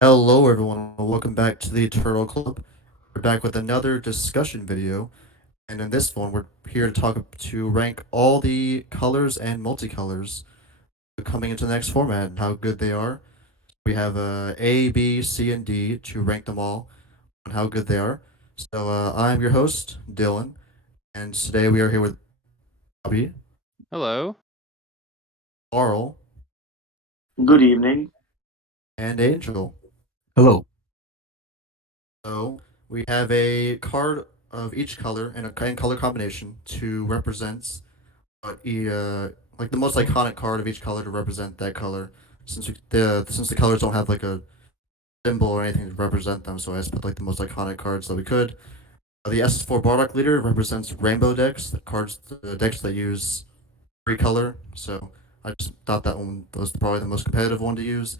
Hello, everyone. Welcome back to the Turtle Club. We're back with another discussion video, and in this one, we're here to rank all the colors and multicolors coming into the next format and how good they are. We have A, B, C, and D to rank them all and how good they are. So I'm your host, Dylan, and today we are here with Bobby, Hello. Karl, Good evening. and Angel. Hello. So we have a card of each color and and color combination to represent like the most iconic card of each color to represent that color. Since the colors don't have like a symbol or anything to represent them, so I just put like the most iconic cards that we could. The SS4 Bardock leader represents rainbow decks, the decks that use three color. So I just thought that one was probably the most competitive one to use.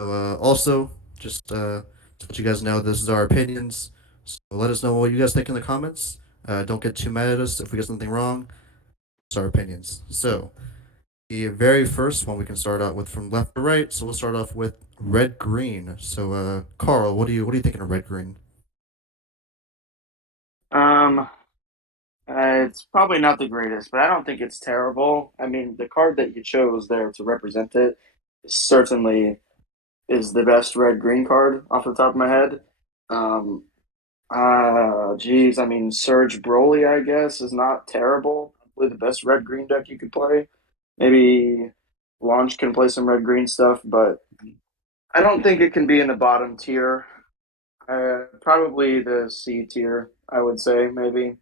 So also, just to let you guys know, this is our opinions. So let us know what you guys think in the comments. Don't get too mad at us if we get something wrong. It's our opinions. So the very first one we can start out with from left to right. So we'll start off with red green. So Karl, what are you thinking of red green? Um, it's probably not the greatest, but I don't think it's terrible. I mean, the card that you chose there to represent it certainly is the best red green card off the top of my head. Um, geez, I mean, Surge Broly, I guess, is not terrible. Probably the best red green deck you could play. Maybe Launch can play some red green stuff, but I don't think it can be in the bottom tier. Probably the C tier, I would say, maybe.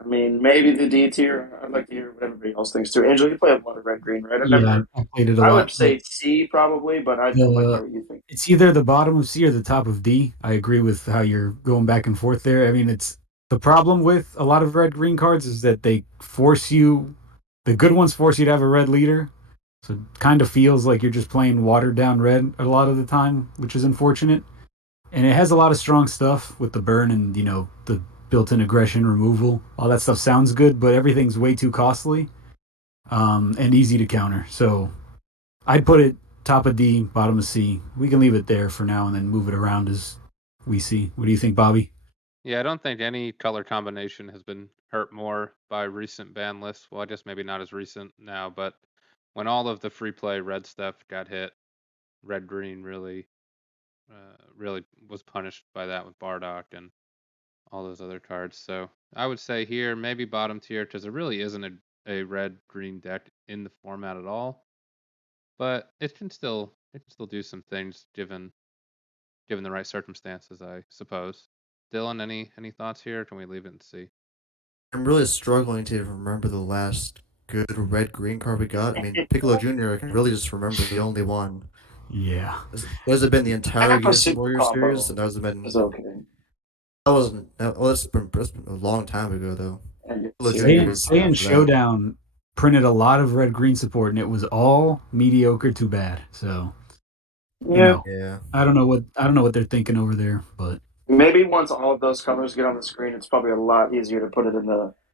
I mean, maybe the D tier. I'd like to hear what everybody else thinks too. Angel, you play a lot of red green, right? Yeah, I played it a I would lot. say C probably, but I'd like to The hear what you think. it's either the bottom of C or the top of D. I agree with how you're going back and forth there. I mean, it's the problem with a lot of red green cards is that they force you, the good ones force you to have a red leader. So it kind of feels like you're just playing watered down red a lot of the time, which is unfortunate. And it has a lot of strong stuff with the burn and, the built-in aggression removal. All that stuff sounds good, but everything's way too costly and easy to counter. So I'd put it top of D, bottom of C. We can leave it there for now and then move it around as we see. What do you think, Bobby? Yeah, I don't think any color combination has been hurt more by recent ban lists. Well, I guess maybe not as recent now, but when all of the free play red stuff got hit, red green really was punished by that with Bardock and all those other cards. So I would say here maybe bottom tier because there really isn't a red green deck in the format at all. But it can still do some things given the right circumstances, I suppose. Dylan, any thoughts here? Or can we leave it and see? I'm really struggling to remember the last good red green card we got. I mean, Piccolo Jr. I can really just remember the only one. Yeah. Has it been the entire Half a Gears of super Warrior series? combo And that has been is okay. that wasn't that, well. That's been a long time ago though. I Piccolo guess. Jr. Saiyan, was Saiyan after that. Showdown printed a lot of red green support and it was all mediocre to bad. So, you Yeah, know, Yeah. I don't know what they're thinking over there, but maybe once all of those colors get on the screen, it's probably a lot easier to put it in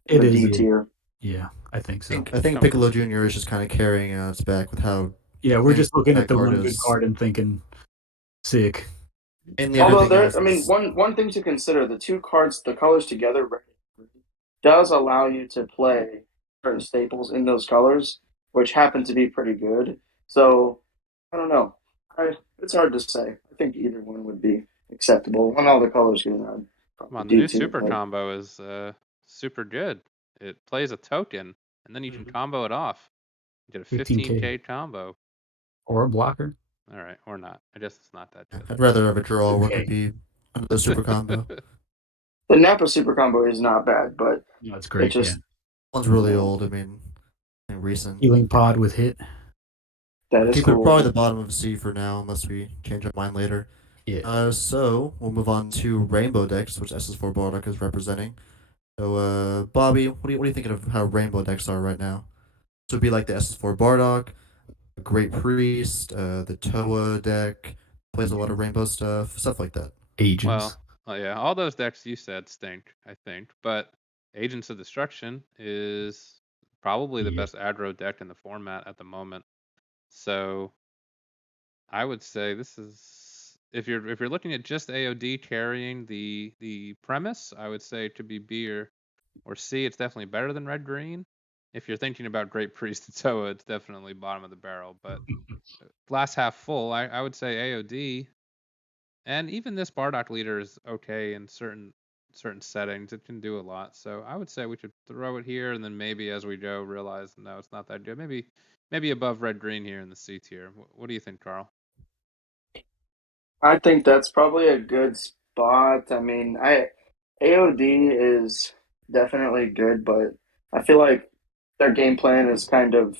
it the is D tier. yeah, I think I so. think I think Come, Piccolo Jr. is just kind of carrying its back with how Yeah, we're mainly just looking at that the card one good is. card and thinking sick. Mainly Although everything there, else I mean, is. one thing to consider: the two cards, the colors together, red and green, does allow you to play certain staples in those colors, which happen to be pretty good. So I don't know. It's hard to say. I think either one would be acceptable. When all the colors get on, come probably on, the D new tier. super But combo is super good. It plays a token, and then you can Mhm. combo it off. You get a 15K 15k combo. or a blocker. All right, or not. I guess it's not that I'd rather have a draw where it could Okay. be under the super combo. good. the Napa super combo is not bad, but No, that's it great. Yeah. just One's really yeah, old. I mean, recent. Healing pod with hit. that I'll is keep it probably cool. the bottom of C for now, unless we change our mind later. Yeah. So we'll move on to Rainbow decks, which SS4 Bardock is representing. So, Bobby, what are you thinking of how Rainbow decks are right now? This would be like the SS4 Bardock, Great Priest, the Toa deck, plays a lot of Rainbow stuff like that. Agents. Well, yeah, all those decks you said stink, I think, but Agents of Destruction is probably the Yeah. best aggro deck in the format at the moment. So I would say this is if you're looking at just AOD carrying the premise, I would say to be B or C. It's definitely better than red green. If you're thinking about Great Priest and Toa, it's definitely bottom of the barrel. But glass half full, I would say AOD. And even this Bardock leader is okay in certain settings. It can do a lot. So I would say we should throw it here, and then maybe as we go realize no, it's not that good. Maybe above red green here in the C tier. What do you think, Carl? I think that's probably a good spot. I mean, I AOD is definitely good, but I feel like their game plan is kind of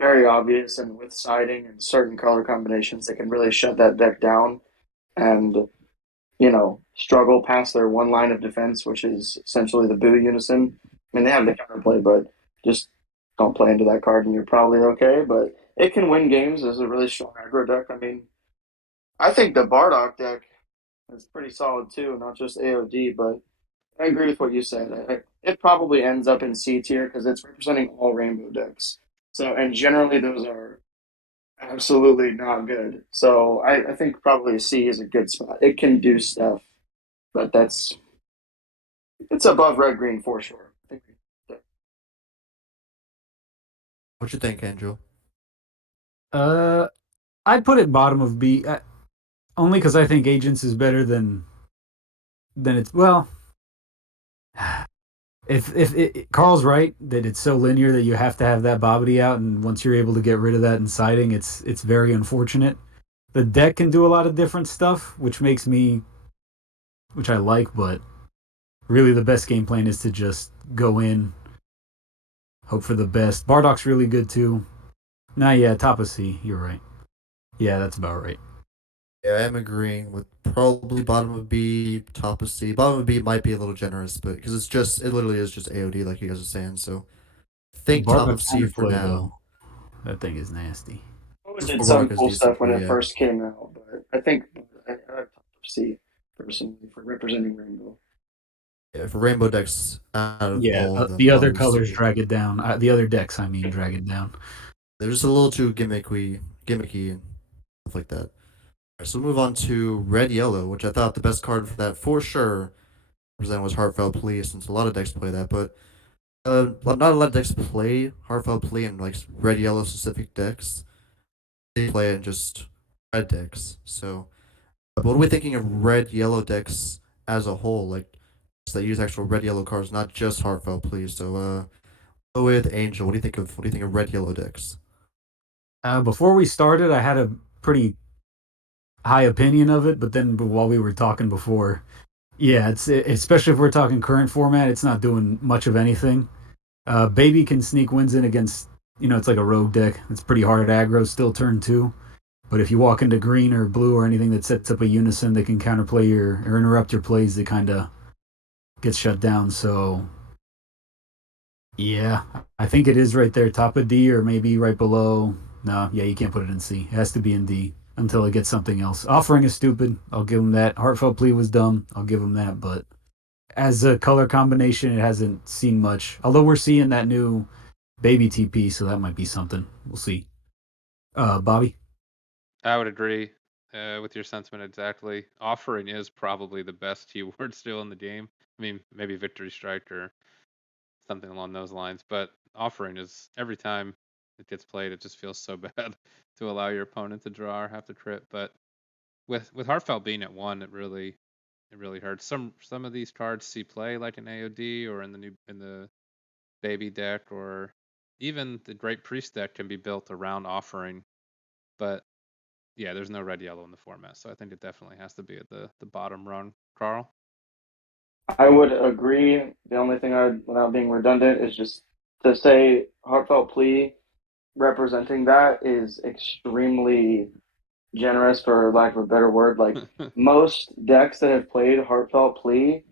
very obvious, and with siding and certain color combinations, they can really shut that deck down and struggle past their one line of defense, which is essentially the Boo Unison. I mean, they have the counterplay, but just don't play into that card, and you're probably okay. But it can win games as a really strong aggro deck. I mean, I think the Bardock deck is pretty solid too, not just AOD. But I agree with what you said. It probably ends up in C tier because it's representing all rainbow decks. So, and generally those are absolutely not good. So I think probably a C is a good spot. It can do stuff, but it's above red green for sure. I think What you think, Angel? Uh, I'd put it bottom of B, only because I think Agents is better than it's well. If Carl's right that it's so linear that you have to have that bobbity out, and once you're able to get rid of that in siding, it's very unfortunate. The deck can do a lot of different stuff, which I like, but really the best game plan is to just go in, hope for the best. Bardock's really good too. Nah, yeah, top of C. You're right. Yeah, that's about right. Yeah, I am agreeing with probably bottom of B, top of C. Bottom of B might be a little generous, but because it literally is just AOD, like you guys are saying. So think top Bardock of C for counterplay now. though, that thing is nasty. it Just did for some Rock is cool decent stuff when too. it Yeah, first came out, but I think I top of C personally for representing rainbow. yeah. For rainbow decks, out of Yeah, all of them, the other probably colors C. drag it down. The other decks, I mean, drag it down. They're just a little too gimmicky and stuff like that. Alright, so we'll move on to red yellow, which I thought the best card for that for sure represented was Heartfelt Plea, since a lot of decks play that, but not a lot of decks play Heartfelt Plea in like red yellow specific decks. They play it in just red decks. So, but what are we thinking of red yellow decks as a whole? Like decks that use actual red yellow cards, not just Heartfelt Plea. So, go with Angel. What do you think of red yellow decks? Before we started, I had a pretty high opinion of it, but then while we were talking before, yeah, it's especially if we're talking current format, it's not doing much of anything. Baby can sneak wins in against, it's like a rogue deck. It's pretty hard aggro, still turn two. But if you walk into green or blue or anything that sets up a unison that can counterplay or interrupt your plays, it kind of gets shut down. So yeah, I think it is right there, top of D or maybe right below. No, yeah, you can't put it in C. It has to be in D until it gets something else. Offering is stupid. I'll give him that. Heartfelt Plea was dumb. I'll give him that. But as a color combination, it hasn't seen much. Although we're seeing that new baby TP, so that might be something. We'll see. Bobby? I would agree with your sentiment exactly. Offering is probably the best keyword still in the game. I mean, maybe Victory Strike or something along those lines, but offering is every time it gets played, it just feels so bad to allow your opponent to draw or have to crit. But with Heartfelt being at one, it really hurts. Some of these cards see play like an AOD or in the baby deck, or even the Great Priest deck can be built around offering. But yeah, there's no red yellow in the format, so I think it definitely has to be at the bottom rung. Carl? I would agree. The only thing without being redundant, is just to say heartfelt plea representing that is extremely generous, for lack of a better word. Like most decks that have played heartfelt plea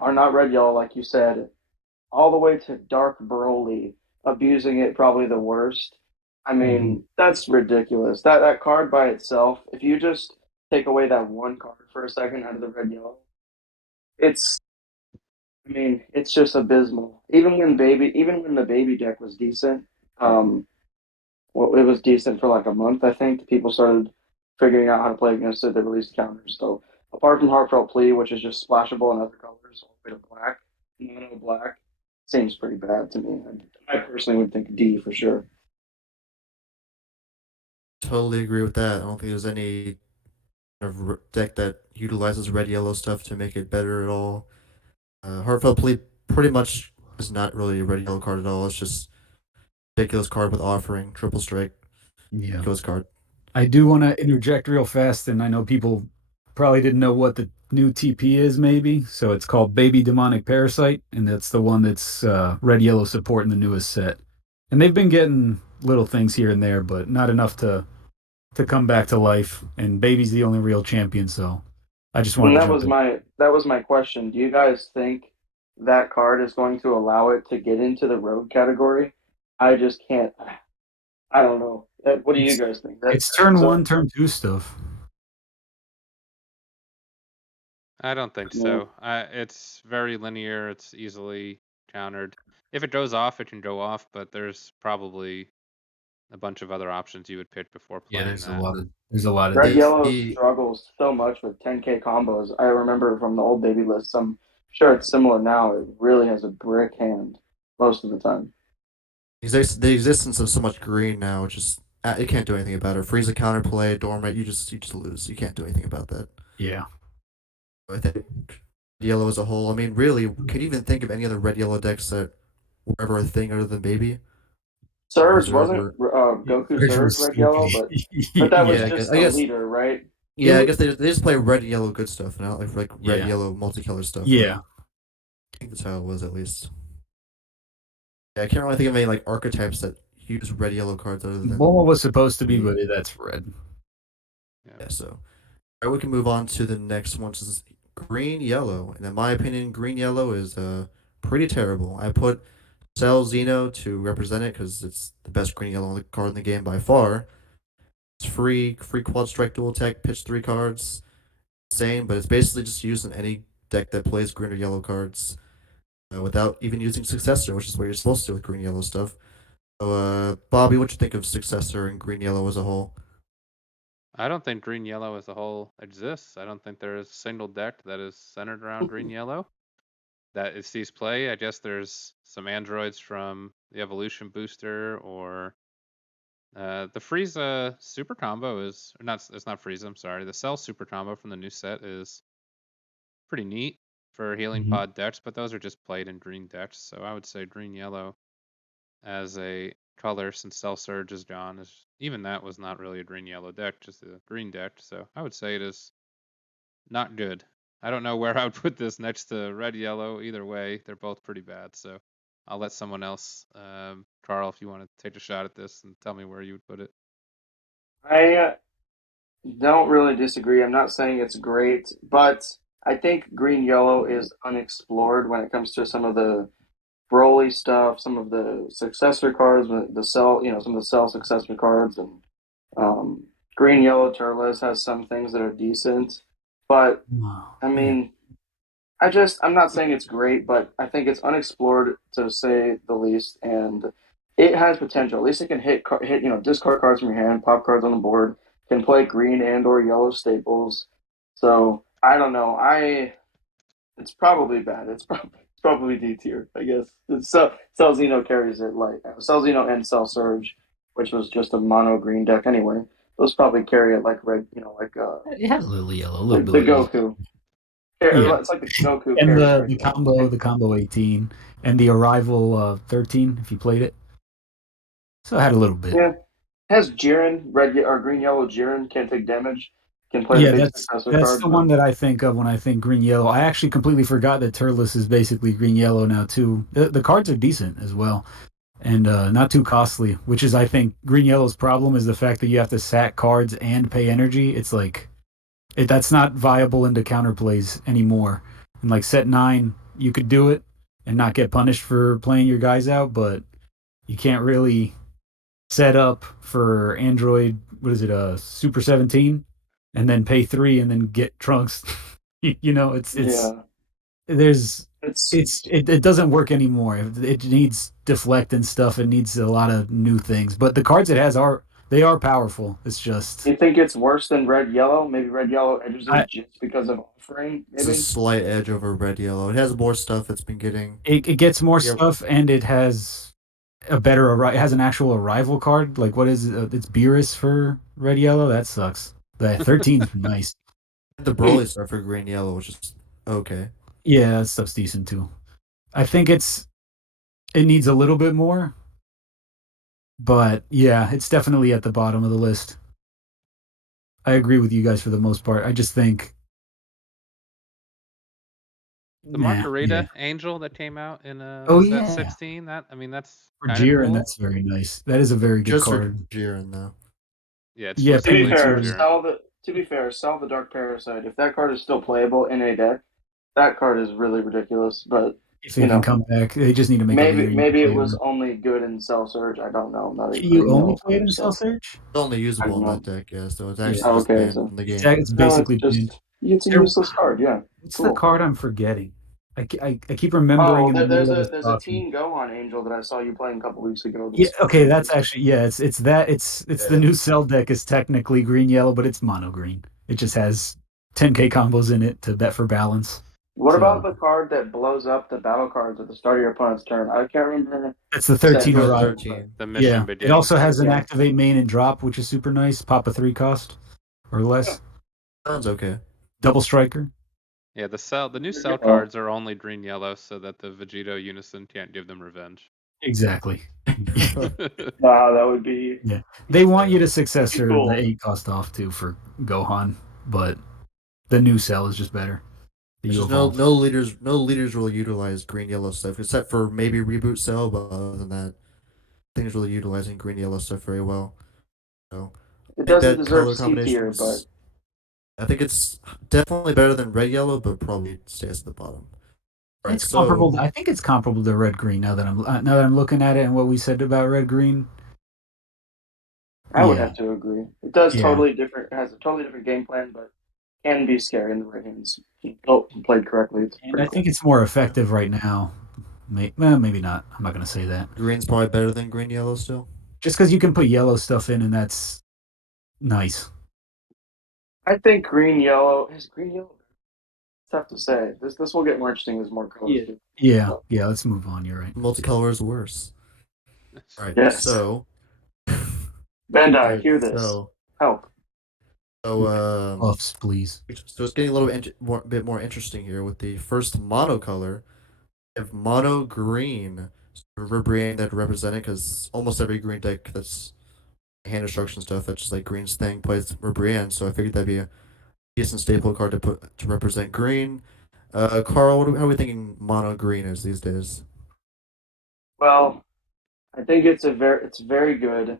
are not red yellow, like you said, all the way to dark Broly abusing it probably the worst. I Mm-hmm. mean, that's ridiculous. That card by itself, if you just take away that one card for a second out of the red yellow, it's I mean, it's just abysmal. Even when the baby deck was decent, um, well, it was decent for like a month. I think people started figuring out how to play against it. They released counters. So apart from Heartfelt Plea, which is just splashable in other colors, all the way to black, mono black, seems pretty bad to me. I personally would think D for sure. Totally agree with that. I don't think there's any kind of deck that utilizes red yellow stuff to make it better at all. Heartfelt Plea pretty much is not really a red yellow card at all. It's just ridiculous card with offering, triple strike, Yeah. ridiculous card. I do want to interject real fast, and I know people probably didn't know what the new TP is, maybe. So it's called Baby Demonic Parasite, and that's the one that's red yellow support in the newest set. And they've been getting little things here and there, but not enough to come back to life. And Baby's the only real champion, so I just And wanted to jump in. that was my question. Do you guys think that card is going to allow it to get into the road category? I just can't. I don't know. What do you It's guys think? it's turn So, one, turn two stuff. I don't think yeah. so. It's very linear. It's easily countered. If it goes off, it can go off, but there's probably a bunch of other options you would pick before Yeah, playing that. there's a lot of Red decks. Yellow struggles so much with 10K combos. I remember from the old baby list. I'm sure it's similar now. It really has a brick hand most of the time. The existence of so much green now, it's just it can't do anything about it. Freeze a counterplay, dormant, you just lose. You can't do anything about that. Yeah. I think yellow as a whole. I mean, really, can you even think of any other red yellow decks that were ever a thing other than Baby or Surge Reserve? wasn't Or Goku Surge Surge was Red Yellow, stupid. but that was yeah, just I the guess leader, right? yeah, I It, guess they just play red yellow good stuff, not like red yeah. yellow multicolor stuff, right? Yeah. I think that's how it was at least. Yeah, I can't really think of any like archetypes that use red yellow cards other than Bulma was supposed to be, Baby. but that's red. Yeah. Yeah, so we can move on to the next one, which is green yellow. And in my opinion, green yellow is pretty terrible. I put Cell Xeno to represent it because it's the best green yellow card in the game by far. It's free quad strike dual attack, pitch 3 cards. Insane, but it's basically just used in any deck that plays green or yellow cards without even using Successor, which is what you're supposed to with green yellow stuff. So, Bobby, what you think of Successor and green yellow as a whole? I don't think green yellow as a whole exists. I don't think there is a single deck that is centered around green yellow that it sees play. I guess there's some androids from the evolution booster or the Frieza super combo is or not. It's not Frieza. I'm sorry. The Cell super combo from the new set is pretty neat for healing Mhm. pod decks, but those are just played in green decks. So I would say green yellow as a color since Cell Surge is gone. Is even that was not really a green yellow deck, just a green deck. So I would say it is not good. I don't know where I would put this next to red yellow. Either way, they're both pretty bad. So I'll let someone else, Karl, if you want to take a shot at this and tell me where you would put it. I don't really disagree. I'm not saying it's great, but I think green yellow is unexplored when it comes to some of the Broly stuff, some of the successor cards, the cell, some of the cell successor cards, and um, green yellow Turles has some things that are decent, but I Yeah. mean, I'm not saying it's great, but I think it's unexplored to say the least, and it has potential. At least it can hit discard cards from your hand, pop cards on the board, can play green and or yellow staples. So I don't know. It's probably bad. It's probably D tier, I guess. Cell Xeno carries it like Cell Xeno and Cell Surge, which was just a mono green deck anyway. Those probably carry it like red, It had a little yellow, a little the bit of yellow. Goku. Yeah. It's like the Goku And carries the red the yellow. combo 18 and the arrival 13 if you played it. So it had a little bit. Yeah, has Jiren or green yellow Jiren can't take damage, can play the Yeah, big that's successor that's card, the but one that I think of when I think green yellow. I actually completely forgot that Turles is basically green yellow now too. The cards are decent as well and not too costly, which is I think green yellow's problem is the fact that you have to sack cards and pay energy. It's like that's not viable into counterplays anymore. And like set 9, you could do it and not get punished for playing your guys out, but you can't really set up for Android. What is it? Super 17, and then pay 3 and then get Trunks. It's yeah, there's It's it doesn't work anymore. It needs deflect and stuff. It needs a lot of new things. But the cards it has are powerful. It's just you think it's worse than red yellow? Maybe red yellow edges I it just because of offering. It's a Maybe. slight edge over red yellow. It has more stuff it's been getting. it gets more Yeah, stuff and it has a better it has an actual arrival card. Like what is it? It's Beerus for red yellow. That sucks. The 13's nice. the Broly stuff for green yellow, which is okay. Yeah, that stuff's decent too. I think it needs a little bit more, but yeah, it's definitely at the bottom of the list. I agree with you guys for the most part. I just think The yeah. Margarita Angel that came out in Oh set yeah. 16. That I mean, that's For kind of Jiren, cool. that's very nice. That is a very good Just for card. Jiren though. Yeah, Yeah, To be exclusively for fair, Jiren. Jiren. sell the Dark Parasite. If that card is still playable in a deck, that card is really ridiculous. But If you it can know, come back, they just need to make a maybe leader you can maybe it play was over. only good in Cell Surge. I don't know. I'm not a Can you green only yellow play it player, in Cell so Surge? It's only I usable don't in know. that deck, yeah, so it's Yeah, actually Oh, just okay, banned so from the it's game. it's no, it's basically been. just it's a There, useless card. Yeah, what's the cool. card I'm forgetting? I keep remembering Oh, in the there's middle of a this there's a talking. Teen Gohan Angel that I saw you playing a couple weeks ago. Yeah, That's okay, pretty that's interesting. actually it's that it's the Yeah. new cell deck is technically green yellow, but it's mono green. It just has 10k combos in it to bet for balance. What about So the card that blows up the battle cards at the start of your opponent's turn? I can't remember that's the set 13 For the name, arrival. but 13. The mission Yeah, it also begins. has an yeah. activate main and drop, which is super nice. Pop a 3 cost or Yeah. less. Sounds okay. Double striker. Yeah, the new There you cell go. cards are only green yellow so that the Vegito Unison can't give them revenge. Exactly. Wow, that would be Yeah, they want you to that'd be successor the cool. 8 cost off too for Gohan, but the new cell is just better. The There's U just no evolve. no leaders will utilize green yellow stuff except for maybe reboot cell, but other than that, things really utilizing green yellow stuff very well. So It I think doesn't that deserve color C tier, but combinations. I think it's definitely better than red yellow, but probably stays at the bottom. All right, It's comparable. so I think it's comparable to red green. Now that I'm looking at it and what we said about red green. I would Yeah, have to agree. It does yeah, totally different. It has a totally different game plan, but can be scary in the right hands. Oh, played correctly, it's and pretty I cool. think it's more effective right now. Well, maybe not. I'm not gonna say that. green's probably better than green yellow still. Just because you can put yellow stuff in, and that's nice. I think green yellow is green yellow. It's tough to say. This will get more interesting as more colors Yeah, do. yeah, So, yeah. Let's move on. You're right. Multicolor is worse. All right, yes, so all Bandai, right, hear this. so Help. so Buffs, please. so it's getting a little bit more interesting here with the first monocolor. We have mono green, so Ribrianne that represented because almost every green deck that's hand destruction stuff that's just like green's thing plays Ribrianne, so I figured that'd be a decent staple card to put to represent green. Carl, how are we thinking mono green is these days? Well, I think it's very good.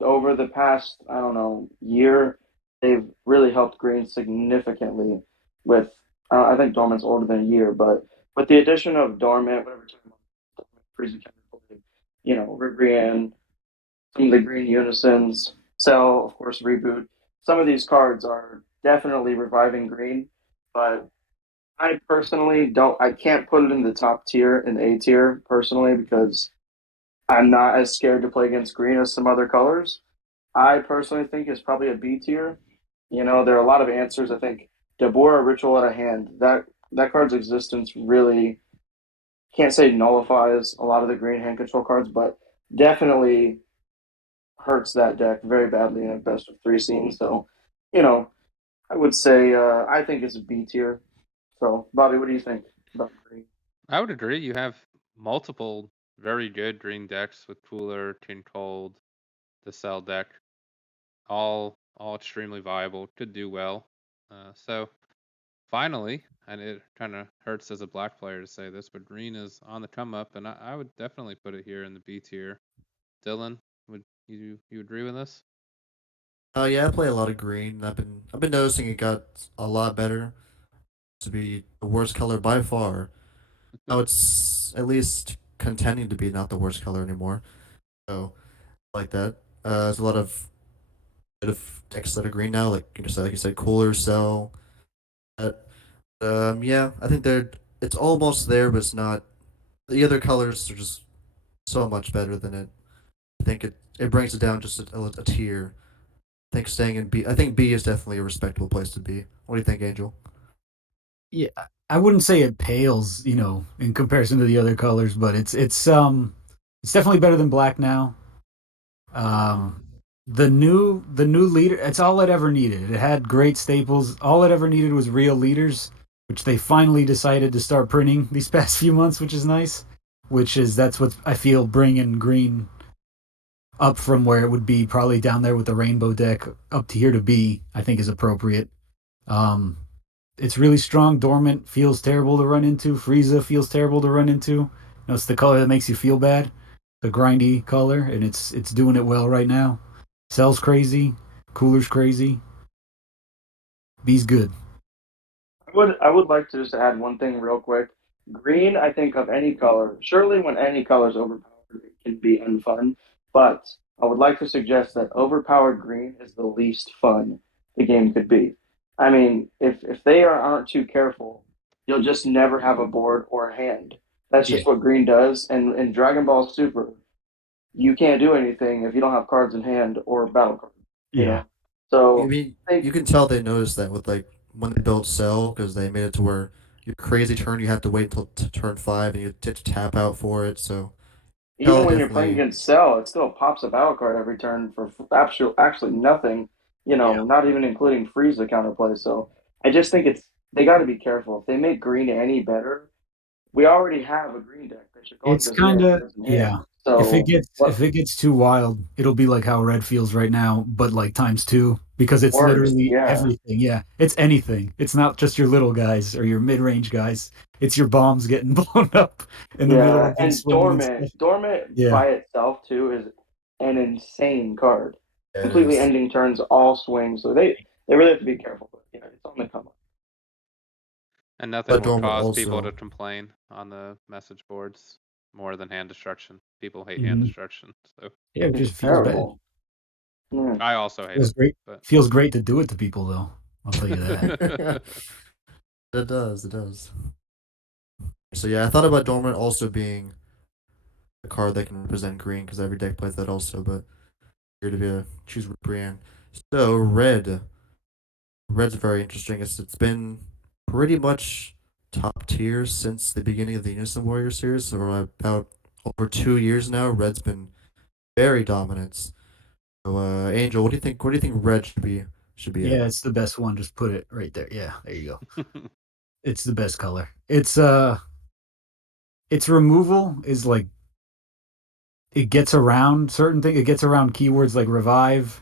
Over the past, I don't know, year, they've really helped green significantly with I think Dormant's older than a year, but with the addition of Dormant, whatever term Freezer Chemical, Ribrianne, some of the green unisons, Cell, of course, Reboot. Some of these cards are definitely reviving green, but I personally don't. I can't put it in the top tier, in A tier, personally, because I'm not as scared to play against green as some other colors. I personally think it's probably a B tier. There are a lot of answers. I think Deborah Ritual at a Hand. That card's existence really can't say nullifies a lot of the green hand control cards, but definitely hurts that deck very badly in a best of three scene. So, you know, I would say I think it's a B tier. So, Bobby, what do you think about green? I would agree. You have multiple very good green decks with Cooler, Tin Cold, the Cell deck, all extremely viable, could do well. So finally, and it kind of hurts as a black player to say this, but green is on the come up, and I would definitely put it here in the B tier. Dylan, would you agree with this? Yeah, I play a lot of green. I've been noticing it got a lot better to be the worst color by far. Now it's at least contending to be not the worst color anymore. So I like that. There's a lot of bit of decks that are green now, like you said, cooler cell. Uh, yeah, I think they're it's almost there, but it's not. The other colors are just so much better than it. I think it brings it down just a tier. I think staying in B. I think B is definitely a respectable place to be. What do you think, Angel? Yeah, I wouldn't say it pales, in comparison to the other colors, but it's definitely better than black now. Aw. Um, the new leader, it's all it ever needed. It had great staples. All it ever needed was real leaders, which they finally decided to start printing these past few months, which is nice. That's what I feel bringing green up from where it would be probably down there with the rainbow deck up to here to B, I think is appropriate. Um, it's really strong. Dormant feels terrible to run into. Frieza feels terrible to run into. It's the color that makes you feel bad, the grindy color, and it's doing it well right now. Cell's crazy, Cooler's crazy. B's good. I would like to just add one thing real quick. Green, I think of any color. Surely, when any color is overpowered, it can be unfun. But I would like to suggest that overpowered green is the least fun the game could be. I mean, if they aren't too careful, you'll just never have a board or a hand. That's Yeah, just what green does. And in Dragon Ball Super, you can't do anything if you don't have cards in hand or battle cards. You yeah, know, I so mean, I think you can tell they noticed that with like when they built Cell because they made it to where your crazy turn you have to wait till turn 5 and you have to tap out for it. So even Cell when you're playing definitely. against Cell, it still pops a battle card every turn for actually nothing. yeah. Not even including freeze the counterplay. So I just think they got to be careful. If they make green any better, we already have a green deck that should It's doesn't even kind have of cards in yeah. hand. If it So gets if what it gets too wild, it'll be like how red feels right now, but like times two because it's worse? literally Yeah, everything. Yeah, it's anything. It's not just your little guys or your mid-range guys. It's your bombs getting blown up in the middle yeah. of them And swimming and stuff. Dormant Yeah. by itself too is an insane card. Yeah, it Completely is. ending turns, all swings. So they really have to be careful. But it's on the come up. And nothing But will Dormer cause people to also. complain on the message boards more than hand destruction. People hate hand Hmm. destruction, so Yeah, it It's just feels bad. terrible. Yeah. I also hate Feels it. great. But Feels great to do it to people though. I'll tell you that. It does. It does. So yeah, I thought about Dormant also being a card that can represent green because every deck plays that also. But here to be a choose Brienne. So red. Red's very interesting. It's been pretty much top tier since the beginning of the Unison Warrior series. So we're about over 2 years now. Red's been very dominant. So Angel, what do you think? What do you think Red should be at? Yeah, it's the best one. Just put it right there. Yeah, there you go. It's the best color. Its removal is like it gets around certain things. It gets around keywords like revive.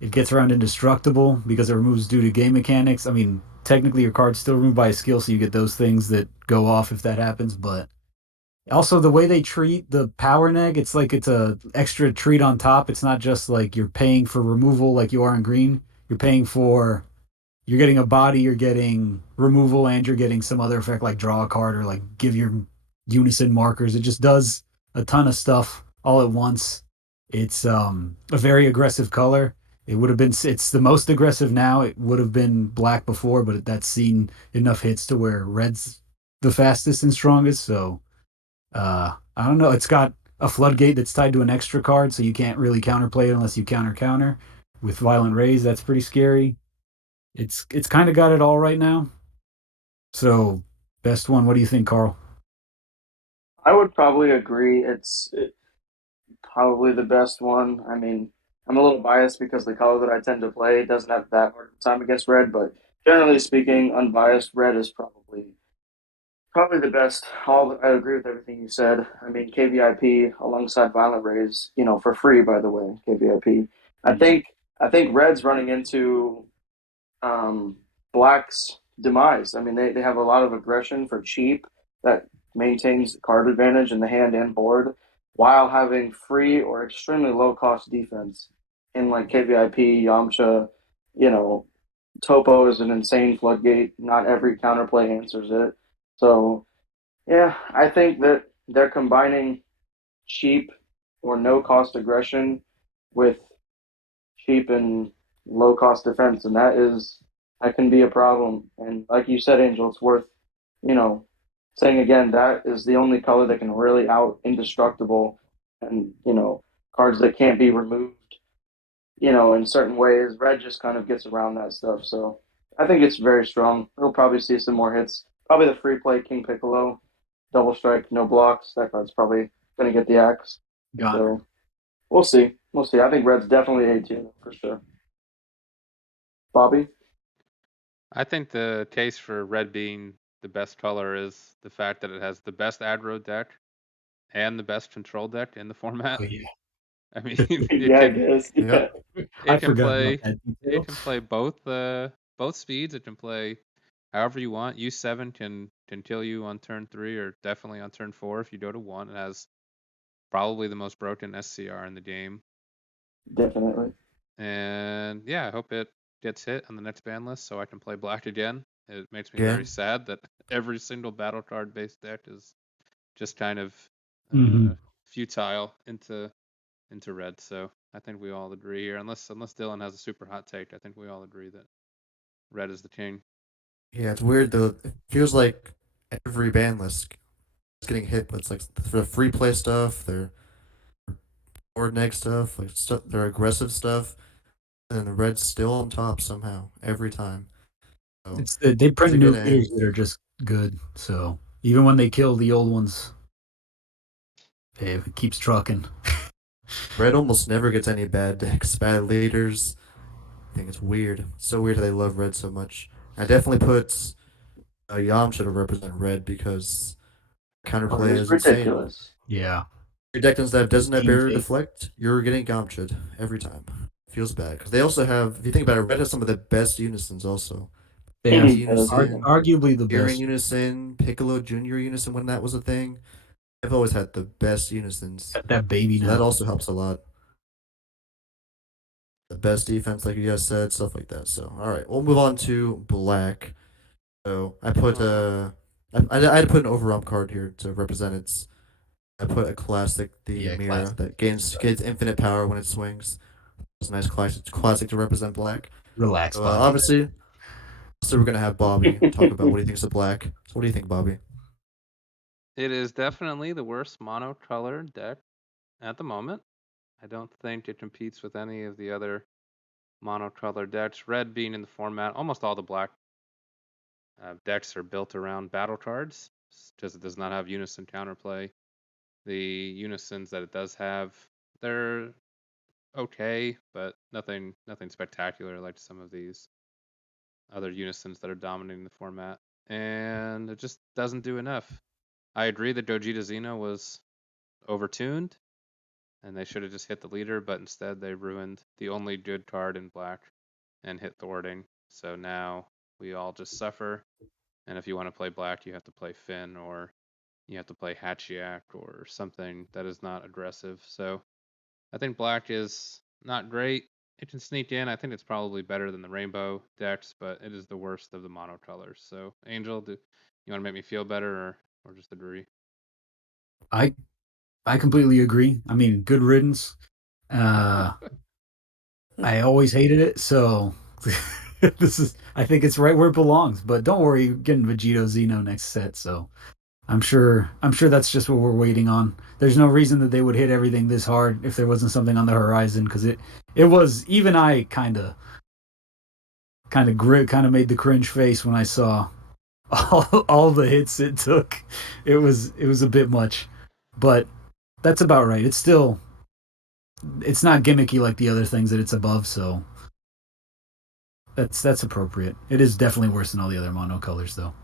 It gets around indestructible because it removes due to game mechanics. I mean, technically your card's still removed by a skill, so you get those things that go off if that happens. But also the way they treat the power neg, it's like it's a extra treat on top. It's not just like you're paying for removal like you are in green. You're getting a body, you're getting removal, and you're getting some other effect like draw a card or like give your unison markers. It just does a ton of stuff all at once. It's a very aggressive color. It's the most aggressive now. It would have been black before, but that's seen enough hits to where red's the fastest and strongest. So I don't know. It's got a floodgate that's tied to an extra card, so you can't really counterplay it unless you counter with violent rays. That's pretty scary. It's kind of got it all right now. So, best one. What do you think, Carl? I would probably agree. It's probably the best one. I mean, I'm a little biased because the color that I tend to play doesn't have that hard of a time against red, but generally speaking, unbiased red is probably the best. I agree with everything you said. I mean, KVIP alongside Violent Rays, for free, by the way, KVIP. I Mm. think I think Red's running into um, Black's demise. I mean, they have a lot of aggression for cheap that maintains card advantage in the hand and board while having free or extremely low cost defense in like KVIP, Yamcha, you know, Topo is an insane floodgate. Not every counterplay answers it. So, yeah, I think that they're combining cheap or no cost aggression with cheap and low cost defense, and that can be a problem. And like you said, Angel, it's worth you know saying again that is the only color that can really out indestructible, and cards that can't be removed. In certain ways, red just kind of gets around that stuff. So I think it's very strong. We'll probably see some more hits. Probably the free play King Piccolo, double strike, no blocks. That card's probably gonna get the axe. Got her. So we'll see. We'll see. I think red's definitely A tier for sure. Bobby? I think the case for red being the best color is the fact that it has the best aggro deck and the best control deck in the format. Oh yeah, I mean, Yeah, I guess. Yeah. Yep. I it can forgot about play that it detail. can play both speeds. It can play however you want. U7 can kill you on turn 3 or definitely on turn 4 if you go to 1. It has probably the most broken SCR in the game. Definitely. And yeah, I hope it gets hit on the next ban list so I can play black again. It makes me Again? very sad that every single battle card based deck is just kind of Mhm. futile into red. So I think we all agree here, unless Dylan has a super hot take. I think we all agree that red is the king. Yeah, it's weird though. It feels like every ban list is getting hit, but it's like for the free play stuff, their board neg stuff, like their aggressive stuff, and the red's still on top somehow every time. So They print a new good leaders end. that are just good. So even when they kill the old ones, it keeps trucking. Red almost never gets any bad decks, bad leaders. I think it's weird. It's so weird how they love red so much. I definitely put Yamcha to represent red because Oh, it counterplay is is insane. ridiculous. Yeah, Your deck doesn't have Team barrier Faith. deflect, you're getting Yamcha'd every time. Feels bad because they also have. If you think about it, red has some of the best unisons also. They have He does, yeah. Unison, arguably the Earring best. unison, Piccolo Junior unison when that was a thing. I've always had the best unisons, Got that baby so that now. also helps a lot. The best defense, like you guys said, stuff like that. So, all right, we'll move on to black. So I put I had to put an overrun card here to represent its. I put a classic, the Yeah, Mira, classic. that gains infinite power when it swings. It's a nice classic to represent black. Relax, So Bobby. obviously, so we're gonna have Bobby talk about what he thinks of black. So what do you think, Bobby? It is definitely the worst monocolored deck at the moment. I don't think it competes with any of the other monocolored decks. Red being in the format, almost all the black decks are built around battle cards because it does not have unison counterplay. The unisons that it does have, they're okay, but nothing spectacular like some of these other unisons that are dominating the format. And it just doesn't do enough. I agree that Gogeta Xeno was overtuned and they should have just hit the leader, but instead they ruined the only good card in black and hit thwarting. So now we all just suffer. And if you want to play black, you have to play Finn or you have to play Hachiak or something that is not aggressive. So I think black is not great. It can sneak in. I think it's probably better than the rainbow decks, but it is the worst of the monocolors. So Angel, do you want to make me feel better or just agree? I I completely agree. I mean, good riddance. Uh, I always hated it, so this is. I think it's right where it belongs. But don't worry, you're getting Vegito Xeno next set, so I'm sure that's just what we're waiting on. There's no reason that they would hit everything this hard if there wasn't something on the horizon, because it was. Even I kind of made the cringe face when I saw all the hits it took. It was a bit much, but that's about right. It's not gimmicky like the other things that it's above, so that's appropriate. It is definitely worse than all the other monocolors, though.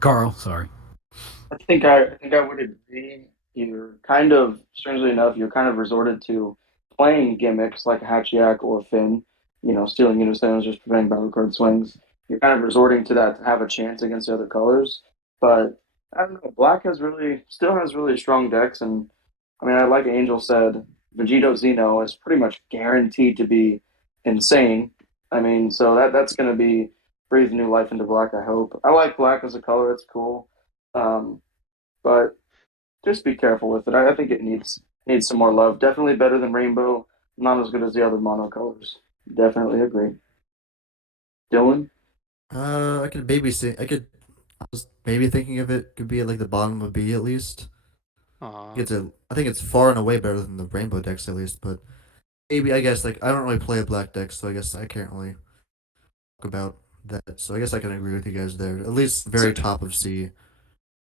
Karl, sorry. I think I would agree. You're kind of, strangely enough, you're kind of resorted to playing gimmicks like a Hachiak or Finn, stealing Unistones, just preventing battle card swings. You're kind of resorting to that to have a chance against the other colors. But I don't know, Black still has really strong decks, and I mean, like Angel said, Vegito Zeno is pretty much guaranteed to be insane. I mean, so that's going to be breathe new life into Black. I hope. I like Black as a color; it's cool. Um, but just be careful with it. I think it needs some more love. Definitely better than Rainbow. Not as good as the other monocolors. Definitely agree. Dylan? I could babysit. I was maybe thinking of it could be at like the bottom of B at least. Aw. I think it's far and away better than the rainbow decks at least, but maybe I guess like I don't really play a black deck, so I guess I can't really talk about that. So I guess I can agree with you guys there. At least very So, top of C.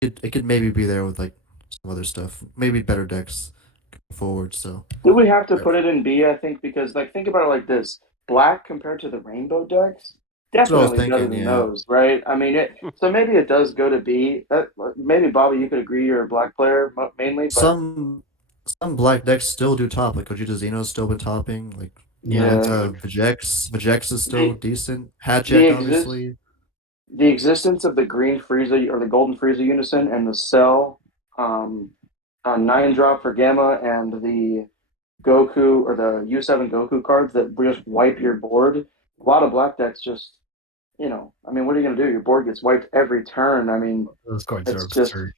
It could maybe be there with like some other stuff. Maybe better decks going forward. So do we have to that's put it in B? I think because like think about it like this: black compared to the rainbow decks, what I was definitely better thinking, than yeah. those, right? I mean, so maybe it does go to B. That maybe Bobby, you could agree you're a black player mainly, but Some some black decks still do top, like Gogeta Xeno's still been topping, like Yeah, yeah, Vejex is still the decent. the Hatcheck exist obviously. the existence of the green Frieza or the golden Frieza unison and the Cell, um, 9 drop for Gamma and the Goku or the U7 Goku cards that just wipe your board. A lot of black decks just, I mean, what are you going to do? Your board gets wiped every turn. I mean, those cards are it's just absurd.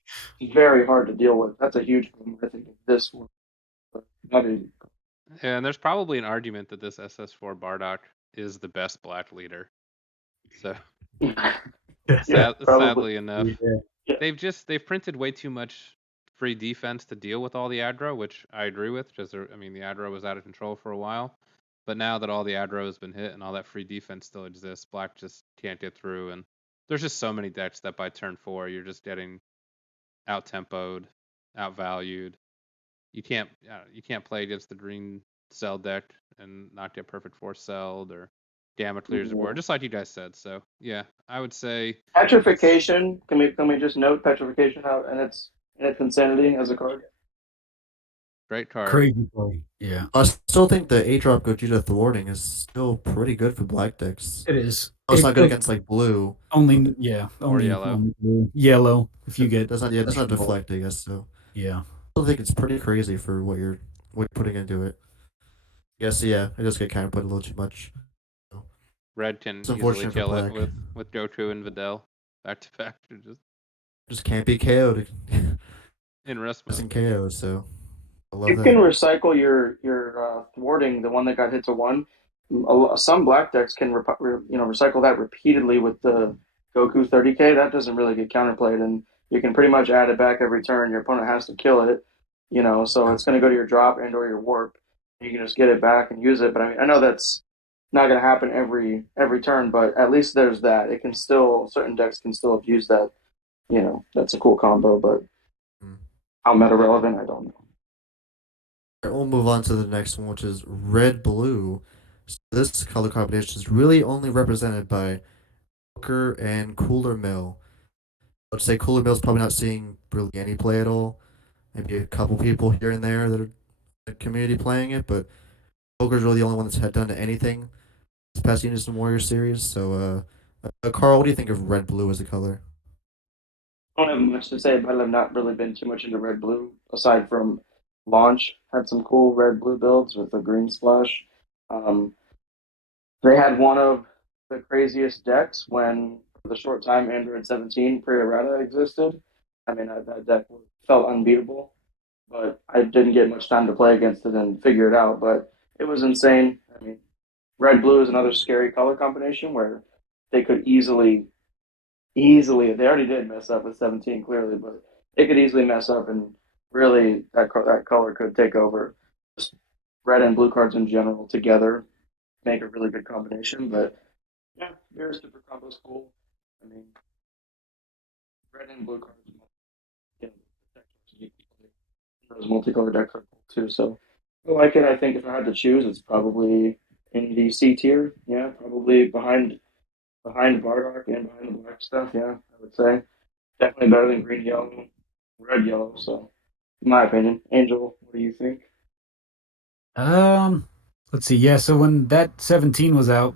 very hard to deal with. That's a huge problem, I think, of this one. But that is, Yeah, and there's probably an argument that this SS4 Bardock is the best black leader. So yeah, probably. sadly enough, Yeah. Yeah. they've printed way too much free defense to deal with all the aggro, which I agree with, because I mean the aggro was out of control for a while. But now that all the aggro has been hit and all that free defense still exists, black just can't get through. And there's just so many decks that by turn 4 you're just getting out tempoed, outvalued. You can't play against the green cell deck and not get perfect force celled or gamma clears the board, Yeah. just like you guys said. So yeah, I would say it's Petrification. Can we just note petrification out and its insanity as a card? great card. Crazy play. Yeah, I still think the 8 drop Gogeta thwarting is still pretty good for black decks. it is. Oh, it's not good against like blue. Only, yeah, Or yellow. only blue. Yellow if you get It does not questionable. deflect, I guess. So Yeah. I still think it's pretty crazy for what you're putting into it. Yes, yeah, I just get kind of put a little too much. So, Red can it's easily unfortunate for kill it black. with Goku and Videl back to back. Just can't be KO'd. In rest Just mode. in KO, so I love You can that. recycle your thwarting, the one that got hit to one. Some black decks can recycle that repeatedly with the Goku 30K. That doesn't really get counterplayed, and you can pretty much add it back every turn. Your opponent has to kill it, so Yeah. it's going to go to your drop and or your warp. You can just get it back and use it. But I mean, I know that's not going to happen every turn, but at least there's that. It can still certain decks can still abuse that. That's a cool combo, but Mm. how meta relevant, I don't know. Alright, we'll move on to the next one, which is red blue. So this color combination is really only represented by Booker and Cooler Mill. I'd say Cooler Mill's probably not seeing really any play at all. Maybe a couple people here and there that are in the community playing it, but Booker's really the only one that's had done anything this past Unison Warrior series. So, Carl, what do you think of red blue as a color? I don't have much to say about it. I've not really been too much into red blue aside from launch. Had some cool red blue builds with the green splash. Um, they had one of the craziest decks when, for the short time Android 17 pre-errata existed. I mean, that deck felt unbeatable, but I didn't get much time to play against it and figure it out. But it was insane. I mean, red blue is another scary color combination where they could easily. They already did mess up with 17 clearly, but they could easily mess up and really that color could take over. Just red and blue cards in general together make a really good combination. But yeah, very super combo is cool. I mean, red and blue cards. Those multicolor decks are cool too. So I like it. I think if I had to choose, it's probably in the C tier. Yeah, probably behind Bardock and behind the black stuff. Yeah, I would say. Definitely better than green, yellow, red, yellow. So, in my opinion, Angel, what do you think? Um, let's see. Yeah, so when that 17 was out,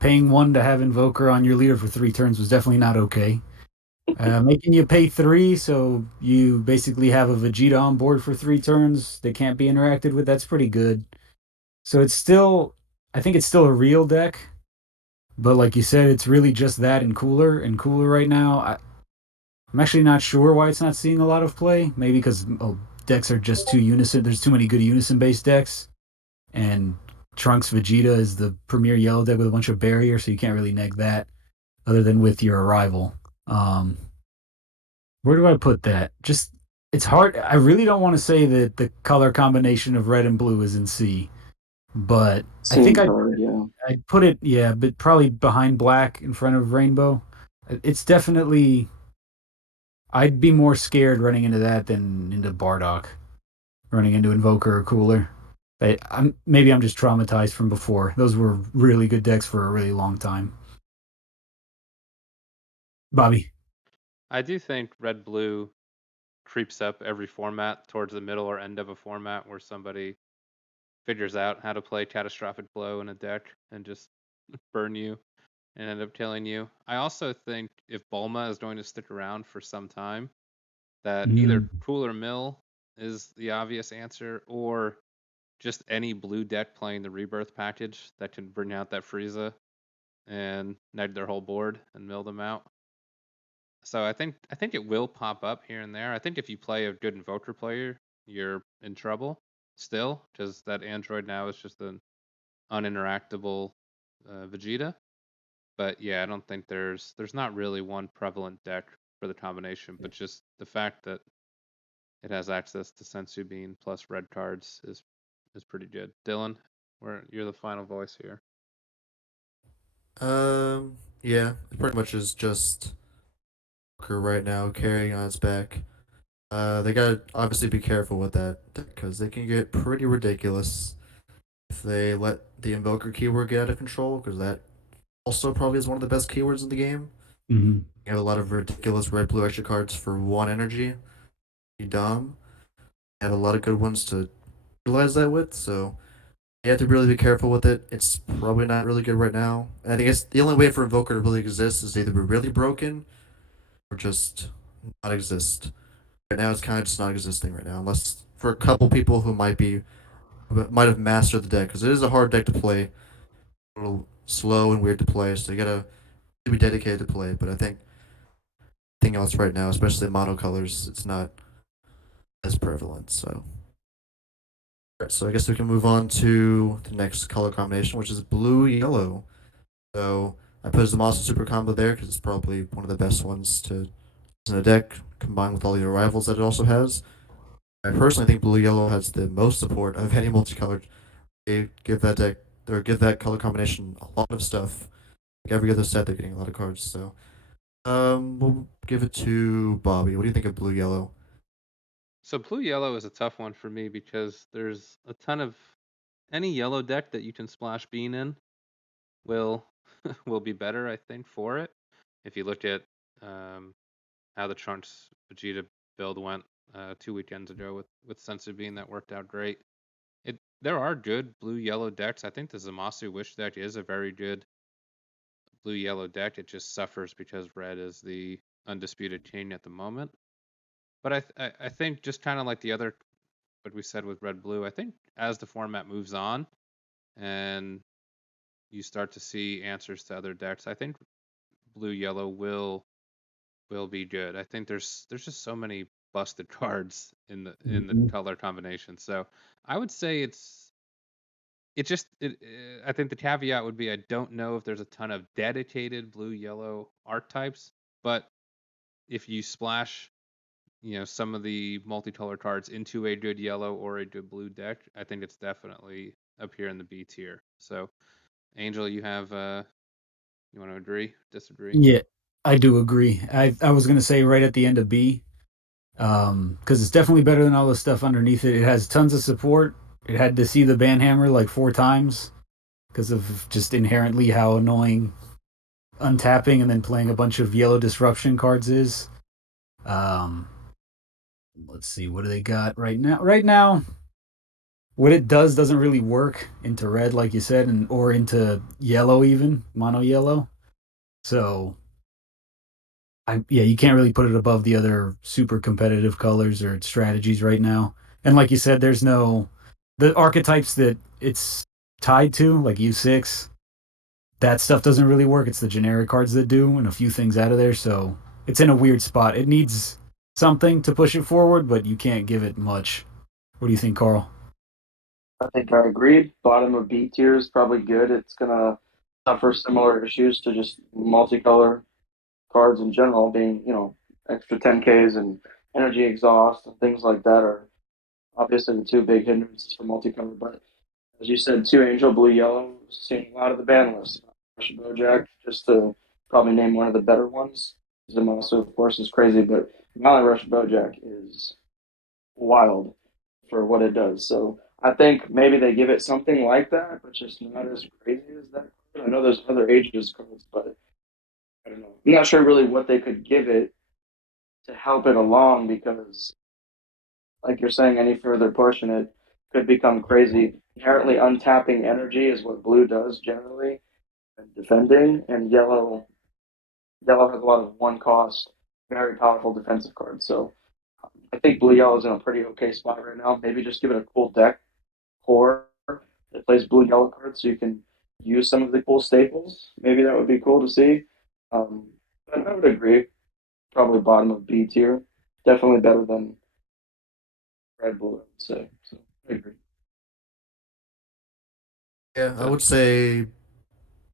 paying one to have Invoker on your leader for 3 turns was definitely not okay. Making you pay 3, so you basically have a Vegeta on board for 3 turns. They can't be interacted with. That's pretty good. So I think it's still a real deck, but like you said, it's really just that and cooler right now. I'm actually not sure why it's not seeing a lot of play. Maybe because decks are just too unison. There's too many good unison based decks, and Trunks Vegeta is the premier yellow deck with a bunch of barrier, so you can't really neg that other than with your arrival. Um, Where do I put that? Just it's hard. I really don't want to say that the color combination of red and blue is in C, but I think Same card, yeah. I'd put it, yeah, but probably behind black in front of rainbow. It's definitely, I'd be more scared running into that than into Bardock, running into Invoker or Cooler. Maybe I'm just traumatized from before. Those were really good decks for a really long time. Bobby. I do think red blue creeps up every format towards the middle or end of a format where somebody figures out how to play catastrophic blow in a deck and just burn you and end up killing you. I also think if Bulma is going to stick around for some time, that either Mm, Cooler Mill is the obvious answer, or just any blue deck playing the Rebirth package that can bring out that Frieza and neg their whole board and mill them out. So I think it will pop up here and there. I think if you play a good Invoker player, you're in trouble still, because that android now is just an uninteractable Vegeta. But yeah, I don't think there's not really one prevalent deck for the combination, but just the fact that it has access to Sensu Bean plus red cards is pretty good. Dylan, you're the final voice here. Yeah, it pretty much is just Walker right now carrying on its back. They gotta obviously be careful with that because they can get pretty ridiculous if they let the Invoker keyword get out of control. Because that also probably is one of the best keywords in the game. mhm. You have a lot of ridiculous red blue extra cards for one energy. Be dumb. You have a lot of good ones to utilize that with. So you have to really be careful with it. It's probably not really good right now. And I think it's the only way for Invoker to really exist is either be really broken or just not exist. Right now, it's kind of just not existing right now, unless for a couple people who might have mastered the deck, because it is a hard deck to play, a little slow and weird to play. So you gotta be dedicated to play. But I think anything else right now, especially monocolors, it's not as prevalent. So. Alright, so I guess we can move on to the next color combination, which is blue yellow. So I put as a monster super combo there because it's probably one of the best ones to use in a deck, combined with all the arrivals that it also has. I personally think blue yellow has the most support of any multicolored. They give that deck or give that color combination a lot of stuff. Like every other set, they're getting a lot of cards. So we'll give it to Bobby. What do you think of blue yellow? So blue yellow is a tough one for me because there's a ton of any yellow deck that you can splash bean in will will be better, I think, for it. If you look at um, how the Trunks Vegeta build went 2 weekends ago with Sensu Bean, that worked out great. There are good blue yellow decks. I think the Zamasu Wish deck is a very good blue yellow deck. It just suffers because red is the undisputed king at the moment. But I think just kind of like the other what we said with red blue, I think as the format moves on and you start to see answers to other decks, I think blue yellow will be good. I think there's just so many busted cards in the Mhm. color combination. So I would say I think the caveat would be I don't know if there's a ton of dedicated blue yellow archetypes, but if you splash some of the multicolor cards into a good yellow or a good blue deck, I think it's definitely up here in the B tier. So Angel, you want to agree, disagree? Yeah, I do agree. I was gonna say right at the end of B, because it's definitely better than all the stuff underneath it. It has tons of support. It had to see the banhammer like 4 times because of just inherently how annoying untapping and then playing a bunch of yellow disruption cards is. Um, let's see, what do they got right now? Right now, what it does doesn't really work into red, like you said, and or into yellow even mono yellow. So yeah, you can't really put it above the other super competitive colors or strategies right now. And like you said, there's no the archetypes that it's tied to, like U6. That stuff doesn't really work. It's the generic cards that do, and a few things out of there. So it's in a weird spot. It needs something to push it forward, but you can't give it much. What do you think, Carl? I think I agreed. Bottom of B tier is probably good. It's gonna suffer similar issues to just multicolor cards in general being, extra 10Ks and energy exhaust and things like that are obviously the two big hindrances for multicolor. But as you said, two angel blue yellow, seeing a lot of the ban lists. Russian Bojack, just to probably name one of the better ones. Zamasu, of course, is crazy, but Valley Rush Bojack is wild for what it does. So I think maybe they give it something like that, but just not as crazy as that. I know there's other ages cards, but I don't know. I'm not sure really what they could give it to help it along because, like you're saying, any further pushing it could become crazy. Inherently untapping energy is what blue does generally, and defending, and yellow has a lot of one cost, very powerful defensive cards. So I think blue yellow is in a pretty okay spot right now. Maybe just give it a cool deck core that plays blue yellow cards so you can use some of the cool staples. Maybe that would be cool to see. But I would agree. Probably bottom of B tier. Definitely better than red blue, I would say. So I agree. Yeah, I would say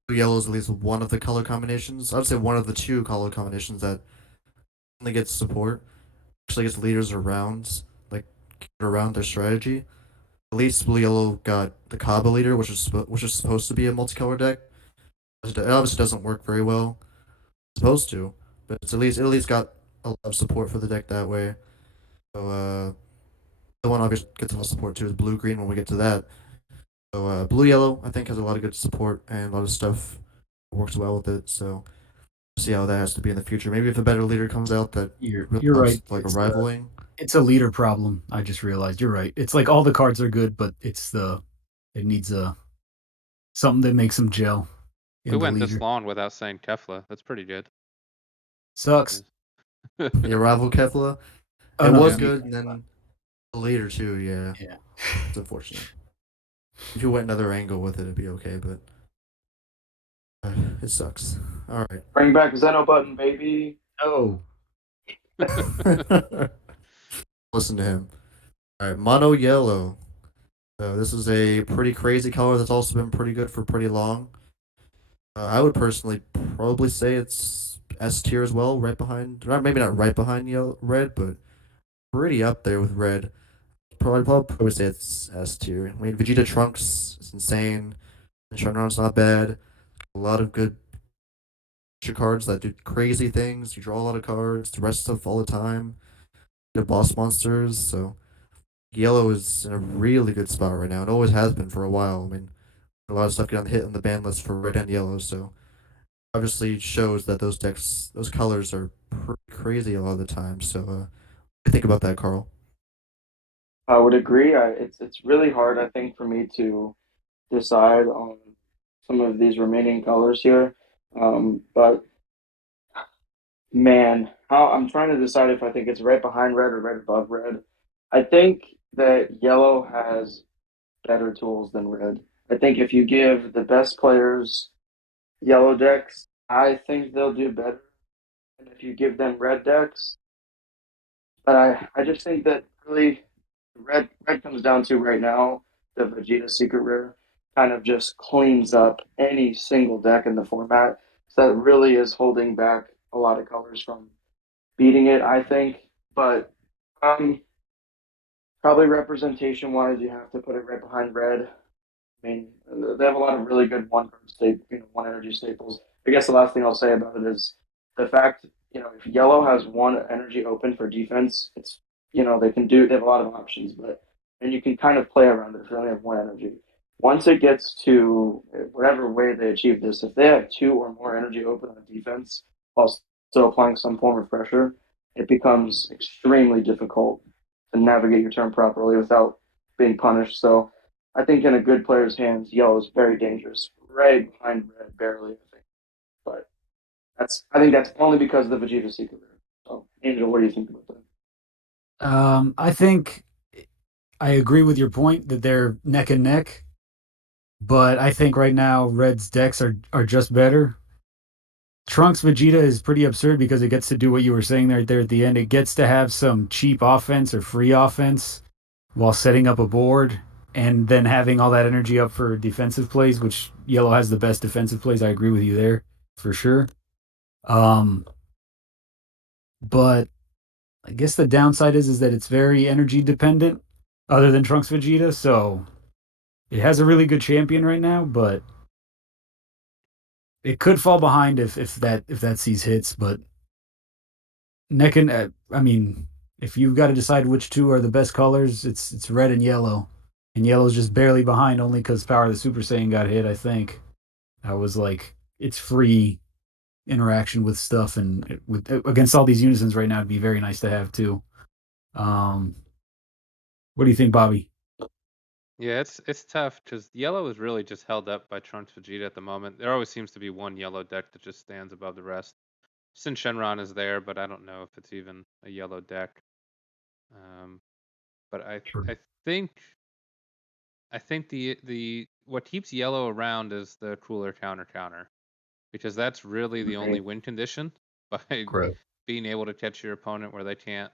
blue yellow is at least one of the color combinations. I would say one of the two color combinations that only gets support, actually gets leaders around, like around their strategy. At least blue yellow got the Kaba leader, which is supposed to be a multicolor deck. It obviously doesn't work very well. It's supposed to, but it at least got a lot of support for the deck that way. So the one obviously gets a lot of support too is blue green when we get to that. So blue yellow I think has a lot of good support and a lot of stuff works well with it. So see how that has to be in the future. Maybe if a better leader comes out that really You're helps right. like a rivaling. It's a leader problem. I just realized you're right. It's like all the cards are good, but it needs a something that makes them gel We in the went this leader. long without saying Kefla. That's pretty good. Sucks. Yeah, rival Kefla. Oh It no, was Yeah. good, and then later too. Yeah, yeah. it's unfortunate. If you went another angle with it, it'd be okay, but it sucks. All right. Bring back Zeno button, baby. Oh, Listen to him. All right, mono yellow. So this is a pretty crazy color that's also been pretty good for pretty long. I would personally probably say it's S tier as well, right behind, not maybe not right behind yellow, red, but pretty up there with red. Probably say it's S tier. I mean, Vegeta Trunks is insane. And Shenron's not bad. A lot of good cards that do crazy things. You draw a lot of cards, the rest stuff all the time. Good boss monsters. So yellow is in a really good spot right now. It always has been for a while. I mean, a lot of stuff getting hit on the ban list for red and yellow. So obviously shows that those decks, those colors are pretty crazy a lot of the time. So what do you think about that, Carl? I would agree. It's really hard, I think, for me to decide on some of these remaining colors here. But man, how I'm trying to decide if I think it's right behind red or right above red. I think that yellow has better tools than red. I think if you give the best players yellow decks, I think they'll do better. And if you give them red decks, but I just think that really red comes down to right now the Vegeta Secret Rare kind of just cleans up any single deck in the format. So that really is holding back a lot of colors from beating it, I think. But um, probably representation wise, you have to put it right behind red. I mean, they have a lot of really good one card staple, one energy staples. I guess the last thing I'll say about it is the fact, if yellow has one energy open for defense, they have a lot of options, but and you can kind of play around it if you only have one energy. Once it gets to whatever way they achieve this, if they have two or more energy open on defense while still applying some form of pressure, it becomes extremely difficult to navigate your turn properly without being punished. So I think in a good player's hands, yellow is very dangerous, right behind red, barely. I think, but I think that's only because of the Vegeta secret. So, Angel, what do you think about that? I think I agree with your point that they're neck and neck, but I think right now Red's decks are just better. Trunks Vegeta is pretty absurd because it gets to do what you were saying right there at the end. It gets to have some cheap offense or free offense while setting up a board and then having all that energy up for defensive plays, which yellow has the best defensive plays. I agree with you there for sure. Um, but I guess the downside is that it's very energy dependent, other than Trunks Vegeta. So it has a really good champion right now, but it could fall behind if that sees hits. But neck and I mean, if you've got to decide which two are the best colors, it's red and yellow, and yellow's just barely behind only because Power of the Super Saiyan got hit. I think I was like, it's free interaction with stuff and with against all these unisons right now. It'd be very nice to have too. Um, what do you think, Bobby? Yeah, it's tough because yellow is really just held up by Trunks Vegeta at the moment. There always seems to be one yellow deck that just stands above the rest. Sin Shenron is there, but I don't know if it's even a yellow deck. Um, but I think I think the what keeps yellow around is the cooler counter because that's really the only Right. win condition by Correct. being able to catch your opponent where they can't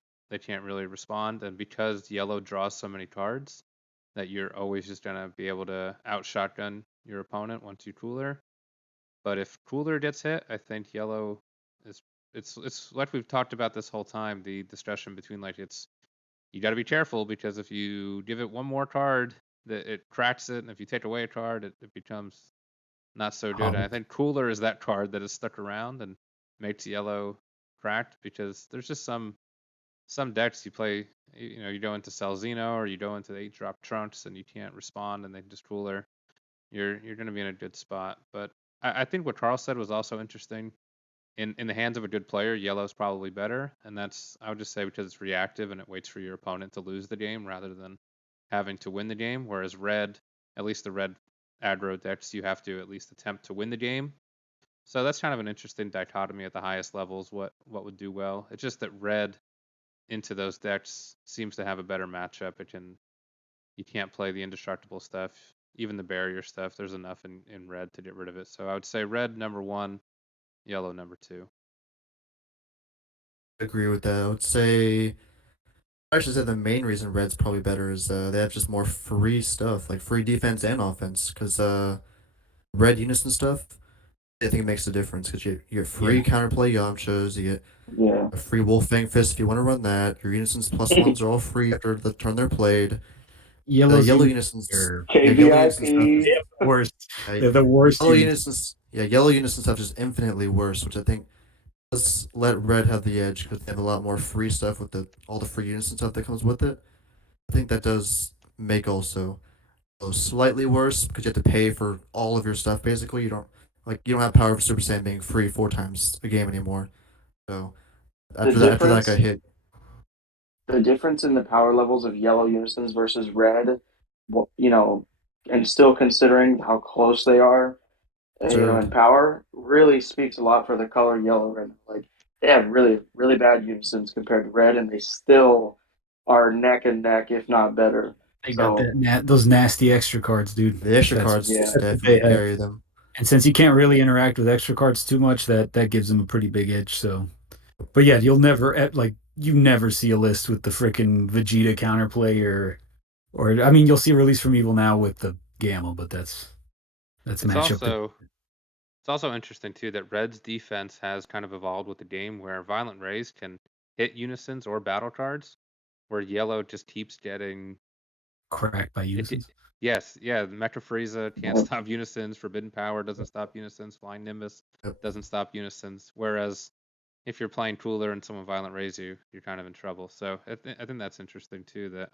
really respond, and because yellow draws so many cards that you're always just gonna be able to out shotgun your opponent once you cooler. But if cooler gets hit, I think yellow is it's like we've talked about this whole time, the discussion between like it's you got to be careful because if you give it one more card that it cracks it, and if you take away a card it becomes not so good. And I think cooler is that card that is stuck around and makes yellow cracked because there's just some decks you play, you go into Salzino or you go into the 8-drop Trunks and you can't respond and they just cooler. You're going to be in a good spot. But I think what Karl said was also interesting. In the hands of a good player, yellow's probably better, and that's I would just say because it's reactive and it waits for your opponent to lose the game rather than having to win the game. Whereas red, at least the red aggro decks, you have to at least attempt to win the game. So that's kind of an interesting dichotomy at the highest levels. What would do well? It's just that red into those decks seems to have a better matchup. You can't play the indestructible stuff, even the barrier stuff. There's enough in red to get rid of it. So I would say red number one, yellow number two. I agree with that. I would say I should say the main reason red's probably better is they have just more free stuff, like free defense and offense. Because red unison stuff, I think it makes a difference because you get free Yeah. counterplay Yamchas, you get Yeah. a free Wolfang Fist if you want to run that. Your unisons plus ones are all free after the turn they're played. Yellow's Yellow unisons unisons, are yeah, yellow unison stuff is KVIP. worst. yeah, They're the worst yellow units. unisons. Yeah, yellow unison stuff is infinitely worse, which I think does let red have the edge because they have a lot more free stuff with the all the free unison stuff that comes with it. I think that does make also slightly worse because you have to pay for all of your stuff. Basically, you don't have power of Super Saiyan being free 4 times a game anymore. So The after that got difference, hit, the difference in the power levels of yellow unisons versus red, you know, and still considering how close they are, in served. power, really speaks a lot for the color yellow right now. Like they have really, really bad unisons compared to red, and they still are neck and neck, if not better. They got So those nasty extra cards, dude. The extra That's cards yeah, that's what they definitely have. carry them. And since you can't really interact with extra cards too much, that gives them a pretty big edge. So, but yeah, you'll never like you never see a list with the freaking Vegeta counterplay or I mean you'll see a release from Evil now with the Gamma, but that's It's matchup. also it's also interesting too that Red's defense has kind of evolved with the game where Violent Rays can hit unisons or battle cards, where Yellow just keeps getting Cracked by it. unisons. Yes, yeah, Mecha Frieza can't stop unisons. Forbidden Power doesn't stop unisons. Flying Nimbus Yep. doesn't stop unisons. Whereas if you're playing cooler and someone Violent Rays you, you're kind of in trouble. So I think that's interesting too. That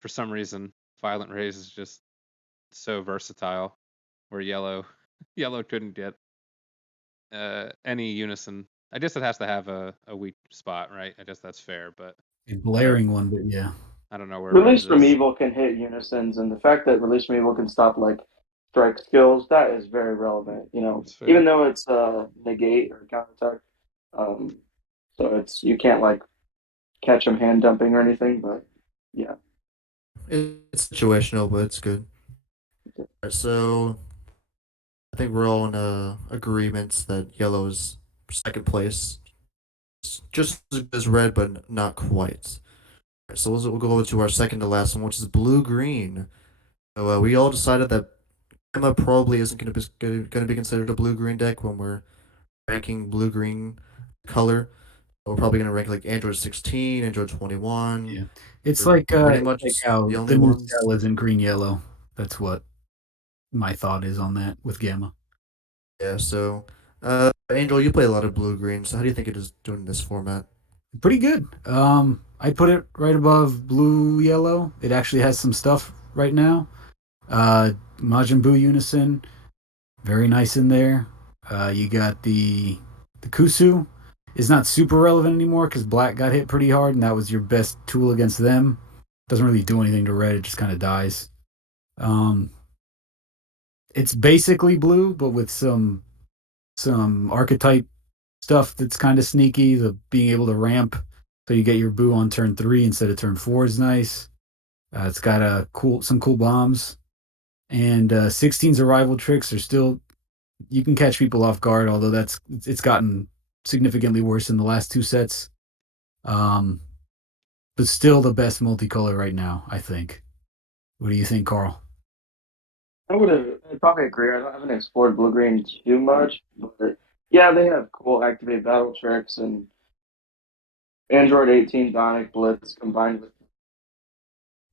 for some reason Violent Rays is just so versatile, where Yellow couldn't get any unison. I guess it has to have a weak spot, right? I guess that's fair, but A blaring one, but yeah. I don't know where Release Red's from is. Evil can hit unisons, and the fact that Release from Evil can stop like strike skills, that is very relevant. It's fair. Even though it's negate or counterattack, um, so it's you can't like catch them hand dumping or anything. But yeah, It's situational, but it's good. Alright, so I think we're all in agreements that yellow is second place, it's just as good as red, but not quite. Alright, so we'll go over to our second to last one, which is blue green. So we all decided that Emma probably isn't going to be considered a blue green deck when we're ranking blue green color. We're probably gonna rank like Android 16, Android 21. Yeah. It's They're like pretty like much how the the only new ones. cell isn't green yellow. That's what my thought is on that with Gamma. Yeah. So, Angel, you play a lot of blue green. So how do you think it is doing this format? Pretty good. I put it right above blue yellow. It actually has some stuff right now. Majin Buu Unison, very nice in there. You got the Kusu is not super relevant anymore because black got hit pretty hard, and that was your best tool against them. Doesn't really do anything to red; it just kind of dies. Um, it's basically blue, but with some archetype stuff that's kind of sneaky. The being able to ramp so you get your Boo on turn 3 instead of turn 4 is nice. It's got some cool bombs, and 16's arrival tricks are still, you can catch people off guard. Although it's gotten significantly worse in the last two sets. Um, but still the best multicolor right now, I think. What do you think, Carl? I'd probably agree. I haven't explored blue green too much, but yeah, they have cool activate battle tricks and Android 18 Bionic Blitz combined with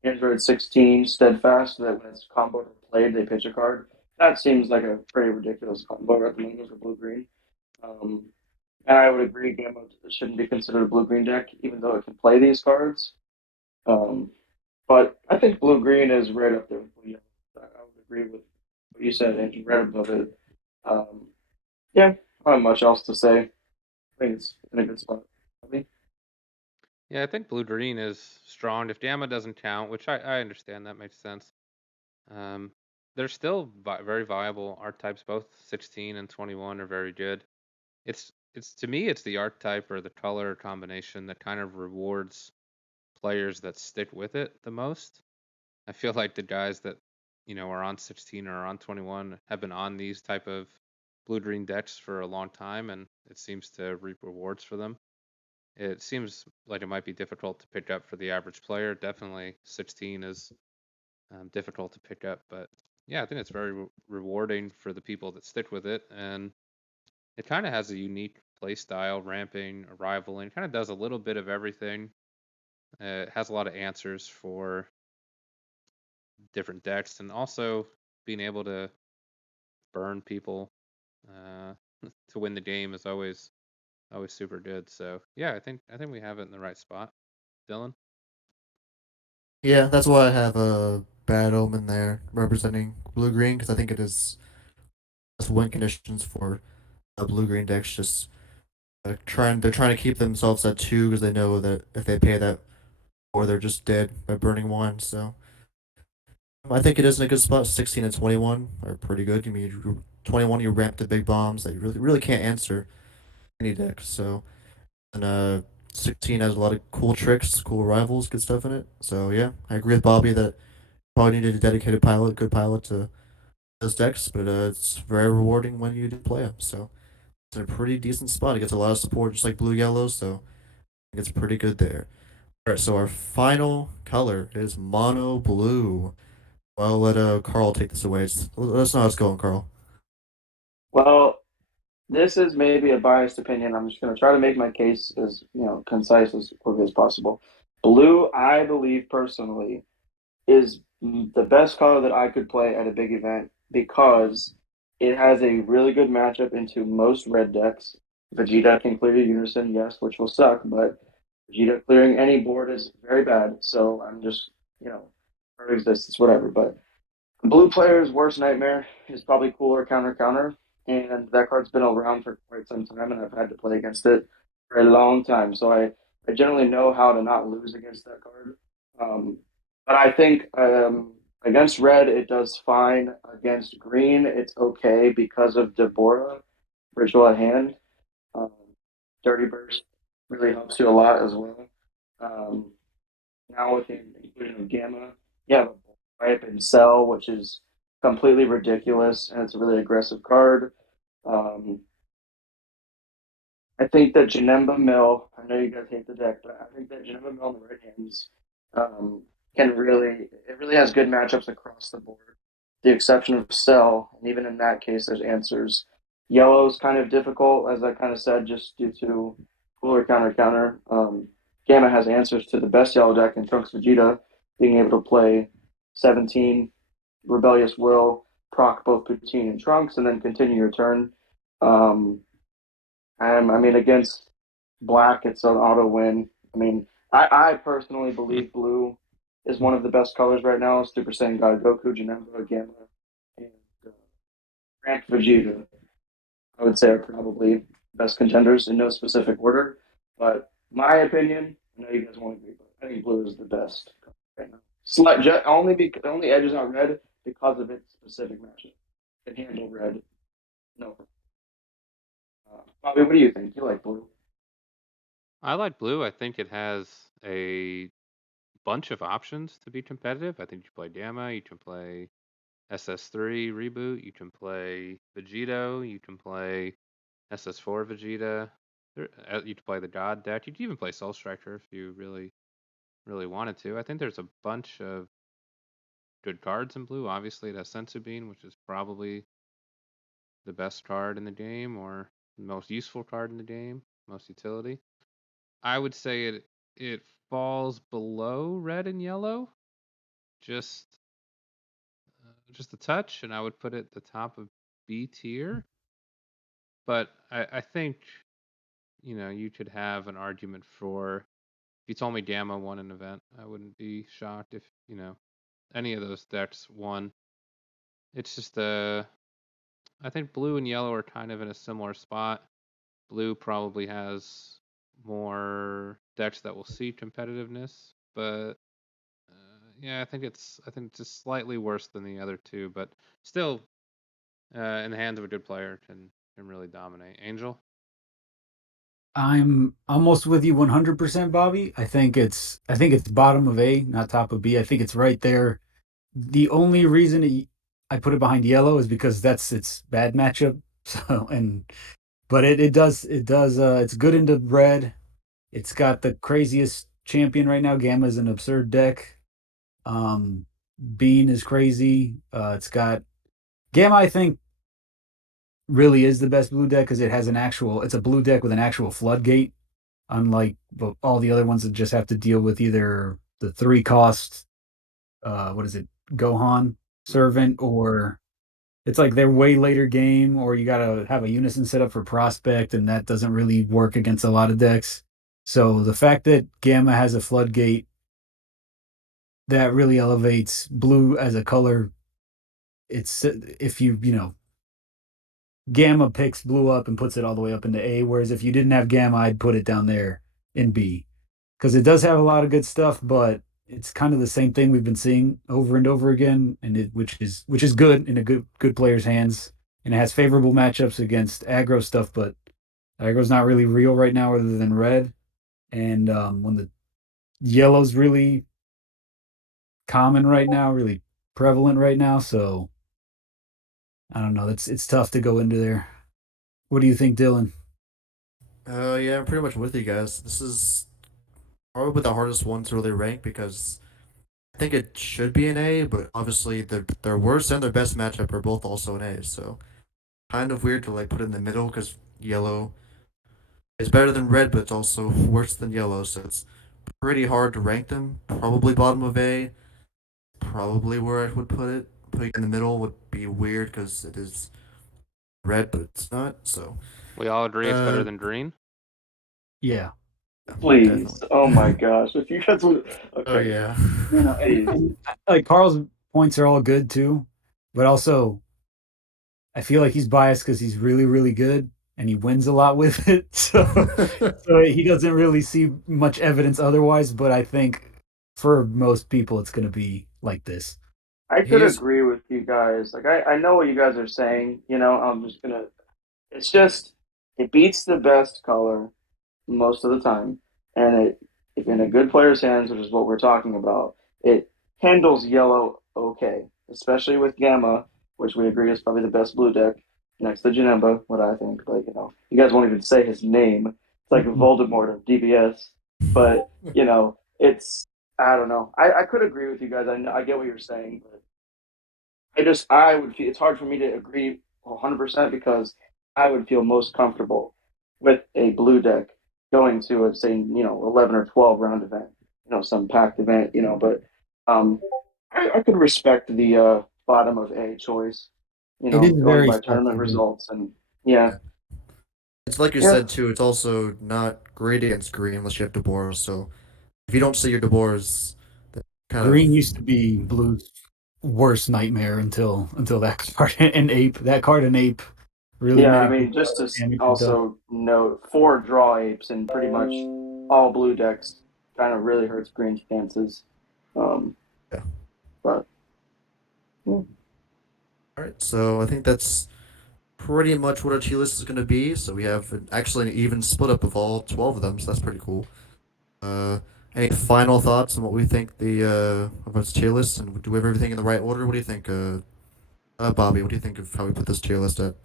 Android 16 Steadfast, so that when it's comboed or played, they pitch a card. That seems like a pretty ridiculous combo at the moment for blue green. Um, and I would agree, Gamma shouldn't be considered a blue green deck, even though it can play these cards. Um, but I think blue green is right up there with blue yellow. I would agree with what you said, Andrew, right above it. Um, yeah, I don't have much else to say. I think it's in a good spot. I mean, Yeah, I think blue green is strong. If Gamma doesn't count, which I understand, that makes sense. Um, they're still very viable archetypes. Both 16 and 21 are very good. It's to me, it's the archetype or the color combination that kind of rewards players that stick with it the most. I feel like the guys that are on 16 or on 21 have been on these type of blue green decks for a long time, and it seems to reap rewards for them. It seems like it might be difficult to pick up for the average player. Definitely 16 is difficult to pick up, but yeah, I think it's very rewarding for the people that stick with it, and it kind of has a unique play style, ramping, arrivaling. Kind of does a little bit of everything. It has a lot of answers for different decks, and also being able to burn people uh, to win the game is always super good. So yeah, I think we have it in the right spot, Dylan. Yeah, that's why I have a bad omen there representing blue green because I think it is just win conditions for blue green decks. Just they're trying to keep themselves at 2 because they know that if they pay that, or they're just dead by burning one. So I think it is in a good spot. 16 and 21 are pretty good. 21, you ramp the big bombs that you really can't answer any deck. So and 16 has a lot of cool tricks, cool rivals, good stuff in it. So yeah, I agree with Bobby that probably needed a dedicated pilot, good pilot to those decks, but it's very rewarding when you do play them. So it's in a pretty decent spot. It gets a lot of support, just like blue yellow. So I think it's pretty good there. All right, so our final color is mono blue. Well, let Carl take this away. Let us know how it's going, Carl. well, this is maybe a biased opinion. I'm just going to try to make my case as concise as quickly as possible. Blue, I believe personally, is the best color that I could play at a big event because it has a really good matchup into most red decks. Vegeta can clear your Unison, yes, which will suck, but Vegeta clearing any board is very bad. So I'm just, for existence, whatever. But blue player's worst nightmare is probably cooler counter counter, and that card's been around for quite some time, and I've had to play against it for a long time. So I generally know how to not lose against that card. But I think against red it does fine. Against green it's okay because of Deborah, Ritual at Hand. Um, Dirty Burst really helps you a lot as well. Um, Now with the inclusion of Gamma, you have a Ripe and Cell, which is completely ridiculous, and it's a really aggressive card. Um, I think that Janemba Mill, I know you guys hate the deck, but I think that Janemba Mill on the right hands um, it really has good matchups across the board. The exception of Cell, and even in that case, there's answers. Yellow is kind of difficult, as I kind of said, just due to cooler counter. Gamma has answers to the best yellow deck in Trunks Vegeta, being able to play 17 Rebellious Will, proc both Poutine and Trunks, and then continue your turn. Um, I mean, against black, it's an auto win. I mean, I personally believe blue is one of the best colors right now. Super Saiyan God, Goku, Janemba, Gamma, and Ramp Vegeta. I would say are probably best contenders in no specific order. But my opinion, I know you guys won't agree, but I think blue is the best color right now. Only edges on red because of its specific matchup. Can handle red. No. Bobby, what do you think? You like blue? I like blue. I think it has a bunch of options to be competitive. I think you play Gamma, you can play SS3 Reboot, you can play Vegito, you can play SS4 Vegeta. You can play the God deck. You can even play Soul Striker if you really wanted to. I think there's a bunch of good cards in blue. Obviously, it has Sensu Bean, which is probably the best card in the game or the most useful card in the game, most utility. I would say it falls below red and yellow, just just a touch, and I would put it at the top of B tier. But I think you could have an argument for if you told me Gamma won an event, I wouldn't be shocked if any of those decks won. It's just I think blue and yellow are kind of in a similar spot. Blue probably has more decks that will see competitiveness, but yeah, I think it's just slightly worse than the other two, but still, in the hands of a good player, can really dominate. Angel. I'm almost with you 100%, Bobby. I think it's bottom of A, not top of B. I think it's right there. The only reason I put it behind yellow is because that's its bad matchup. So and but it does it's good into red. It's got the craziest champion right now. Gamma is an absurd deck. Um Bean is crazy. It's got Gamma, I think, really is the best blue deck because it's a blue deck with an actual floodgate, unlike all the other ones that just have to deal with either the 3 cost, what is it, Gohan servant, or it's like their way later game, or you gotta have a unison set up for prospect, and that doesn't really work against a lot of decks. So the fact that Gamma has a floodgate, that really elevates blue as a color. It's if Gamma picks blue up and puts it all the way up into A, whereas if you didn't have Gamma, I'd put it down there in B. Because it does have a lot of good stuff, but it's kind of the same thing we've been seeing over and over again, and which is good in a good player's hands, and it has favorable matchups against aggro stuff, but aggro's not really real right now other than red, and when the yellow's really common right now, really prevalent right now, so I don't know. It's tough to go into there. What do you think, Dylan? Yeah, I'm pretty much with you guys. This is probably the hardest one to really rank because I think it should be an A, but obviously their worst and their best matchup are both also an A. So kind of weird to like put it in the middle because yellow is better than red, but it's also worse than yellow. So it's pretty hard to rank them. Probably bottom of A. Probably where I would put it. Putting it in the middle would be weird because it is red, but it's not. So We all agree it's better uh, than green. Yeah. yeah, Please. definitely. Oh my gosh. If you guys would. Oh Okay. yeah. Please. And, like Karl's points are all good too, but also I feel like he's biased because he's really, really good and he wins a lot with it. So he doesn't really see much evidence otherwise. But I think for most people, it's going to be like this. I could He's agree with you guys. Like, I know what you guys are saying. I'm just going to. It's just, it beats the best color most of the time. And if in a good player's hands, which is what we're talking about, it handles yellow okay, especially with Gamma, which we agree is probably the best blue deck next to Janemba, what I think. But you guys won't even say his name. It's like Voldemort of DBS. But it's I don't know. I could agree with you guys. I get what you're saying, but I would feel it's hard for me to agree 100% because I would feel most comfortable with a blue deck going to a, say, 11 or 12 round event, some packed event, but um, I could respect the bottom of A choice, It is going very by tournament flexible. results. And yeah, Yeah. It's like you yeah, said too. It's also not great against green unless you have DeBoer. So if you don't see your DeBoers, then kind of Green used to be blue's worst nightmare until that card and ape. That card and ape really yeah. I mitigated mean, a just lot to of damage and stuff. also note, 4 draw apes and pretty much all blue decks kind of really hurts green's chances. Um, yeah. but yeah. All right. So I think that's pretty much what our tier list is going to be. So we have actually an even split up of all 12 of them. So that's pretty cool. Uh, any final thoughts on what we think the of our tier list, and do we have everything in the right order? What do you think, Bobby? What do you think of how we put this tier list at?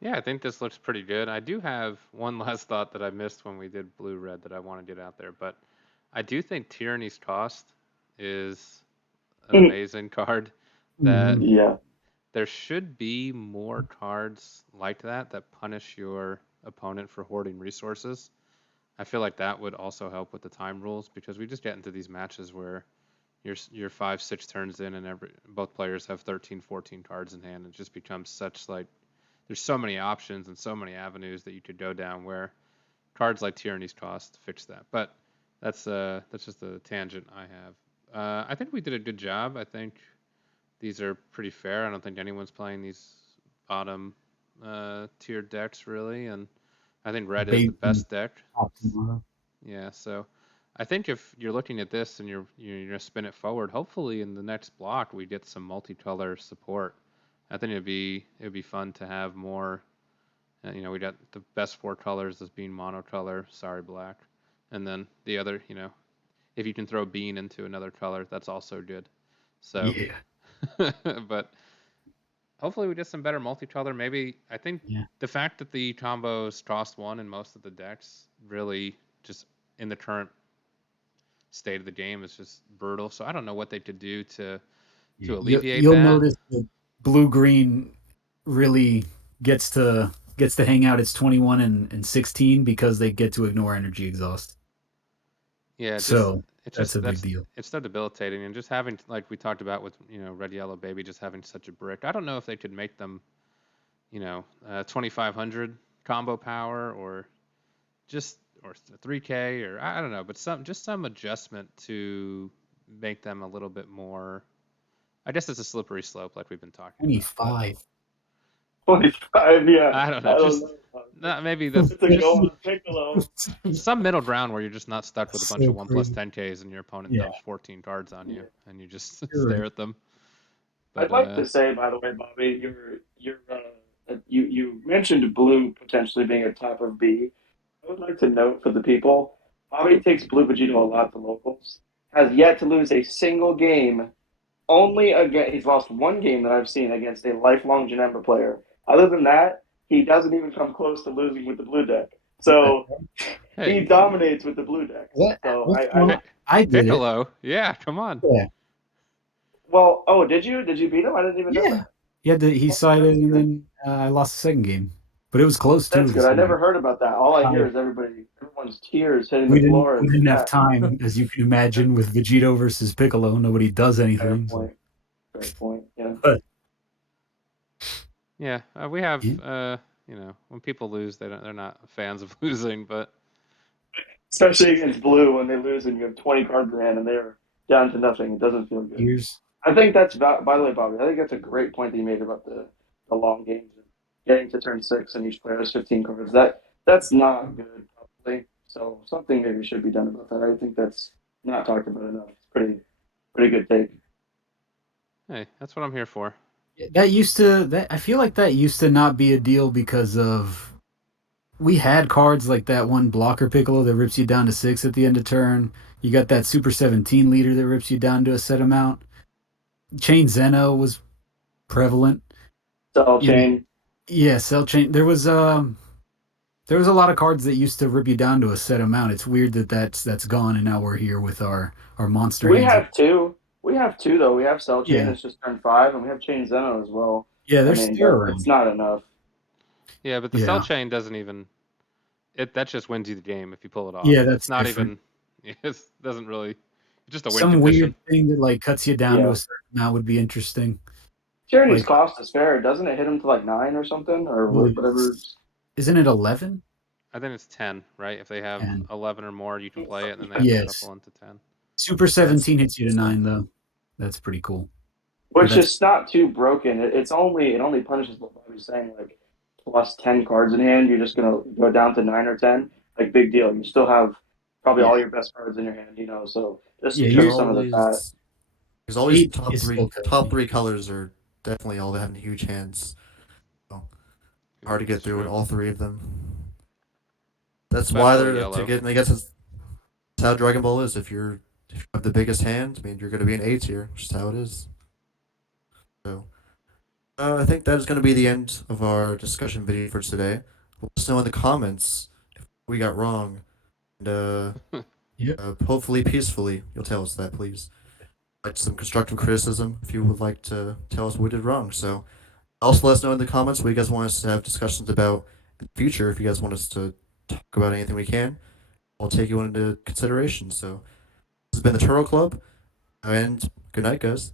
Yeah, I think this looks pretty good. I do have one last thought that I missed when we did blue red that I want to get out there, but I do think Tyranny's Cost is an amazing card that Mhm. Yeah. there should be more cards like that punish your opponent for hoarding resources. I feel like that would also help with the time rules because we just get into these matches where you're 5, 6 turns in and both players have 13, 14 cards in hand. It just becomes such like there's so many options and so many avenues that you could go down where cards like Tyranny's Cost fix that. But that's just a tangent I have. I think we did a good job. I think these are pretty fair. I don't think anyone's playing these bottom tier decks really, and I think red is the Baby best deck. Optima. Yeah, so I think if you're looking at this and you're gonna spin it forward, hopefully in the next block we get some multicolor support. I think it'd be fun to have more. We got the best 4 colors as being monocolor. Sorry, black, and then the other. If you can throw bean into another color, that's also good. So, Yeah. but hopefully we get some better multicolor. Maybe I think Yeah. the fact that the combos cost 1 in most of the decks really just in the current state of the game is just brutal. So I don't know what they could do to alleviate You'll that. notice that blue green really gets to hang out. It's 21 and 16 because they get to ignore energy exhaust. Yeah, just So it's that's just a big deal. it's so debilitating, and just having like we talked about with red yellow baby just having such a brick. I don't know if they could make them 2500 combo power or just or 3K or I don't know, but some adjustment to make them a little bit more. I guess it's a slippery slope like we've been talking about, but 25. 25, yeah. I don't know. I don't Just know. maybe that's To just go on Piccolo. some middle ground where you're just not stuck with a bunch So of 1 plus crazy. 10Ks and your opponent Yeah, dumps 14 cards on you Yeah. and you just you're stare right. at them. I'd But like to say, by the way, Bobby, you mentioned blue potentially being a top of B. I would like to note for the people, Bobby takes Blue Vegito a lot to locals. Has yet to lose a single game. Only again, he's lost 1 game that I've seen against a lifelong Janemba player. Other than that, he doesn't even come close to losing with the blue deck. So he hey, dominates with the blue decks. So What's going on? Pic- I did it. Piccolo, yeah, come on. Yeah. well, oh, did you? Did you beat him? I didn't even know Yeah. that. He Oh, sided, that's and good. then I lost the second game, but it was close too. That's The good. I second never game. heard about that. All I hear I is everyone's tears hitting the floor we in the didn't have chat. time, as you can imagine, with Vegito versus Piccolo. Nobody does Fair anything. So. point. Fair point. Yeah. But Yeah, we have yeah, when people lose, they're not fans of losing, but Especially against blue when they lose and you have 20 cards in hand and they're down to nothing. It doesn't feel good. here's I think that's by the way, Bobby. I think that's a great point that you made about the long games and getting to turn 6 and each player has 15 cards. That's not good, probably. So something maybe should be done about that. I think that's not talked about enough. It's pretty good take. hey, that's what I'm here for. that used to that I feel like that used to not be a deal because of we had cards like that one blocker Piccolo that rips you down to 6 at the end of turn. You got that Super 17 leader that rips you down to a set amount. Chain Zeno was prevalent. Cell You know, chain. yeah, Cell Chain. There was a lot of cards that used to rip you down to a set amount. It's weird that that's gone, and now we're here with our monster We hands. have two. We have two though. We have cell chain. Yeah, It's just turn 5, and we have chain Zeno as well. yeah, I they're mean, still but it's around. not enough. Yeah, but the cell Yeah, chain doesn't even that just wins you the game if you pull it off. Yeah, It's that's not different. even. It doesn't really. It's just a win Some condition. weird thing that like cuts you down to Yeah. a certain amount would be interesting. Tyranny's Like, cost is fair. Doesn't it hit him to like 9 or something or I believe whatever? isn't it 11? I think it's 10, right? If they have 10. 11 or more, you can play it, and then they have to Yes. shuffle into 10. Super 17 hits you to 9 though. That's pretty cool. Which that's- is not too broken. It only punishes what Bob was saying, like plus 10 cards in hand. You're just gonna go down to 9 or 10. Like big deal. You still have probably all Yeah. your best cards in your hand. So just Yeah, There's cut some of the fat. always 8 is still good. top three colors are definitely all having huge hands. So, hard to get That's through with true. all three of them. That's why Especially they're to yellow. get. I guess that's how Dragon Ball is. If you have the biggest hand, I mean, you're going to be an A tier. Just how it is. So, I think that is going to be the end of our discussion video for today. Let us know in the comments if we got wrong, and Yep. hopefully peacefully, you'll tell us that, please. Like some constructive criticism if you would like to tell us what we did wrong. So, also let us know in the comments what you guys want us to have discussions about in the future. If you guys want us to talk about anything we can, I'll take you into consideration. So, this has been the Turtle Club, and good night, guys.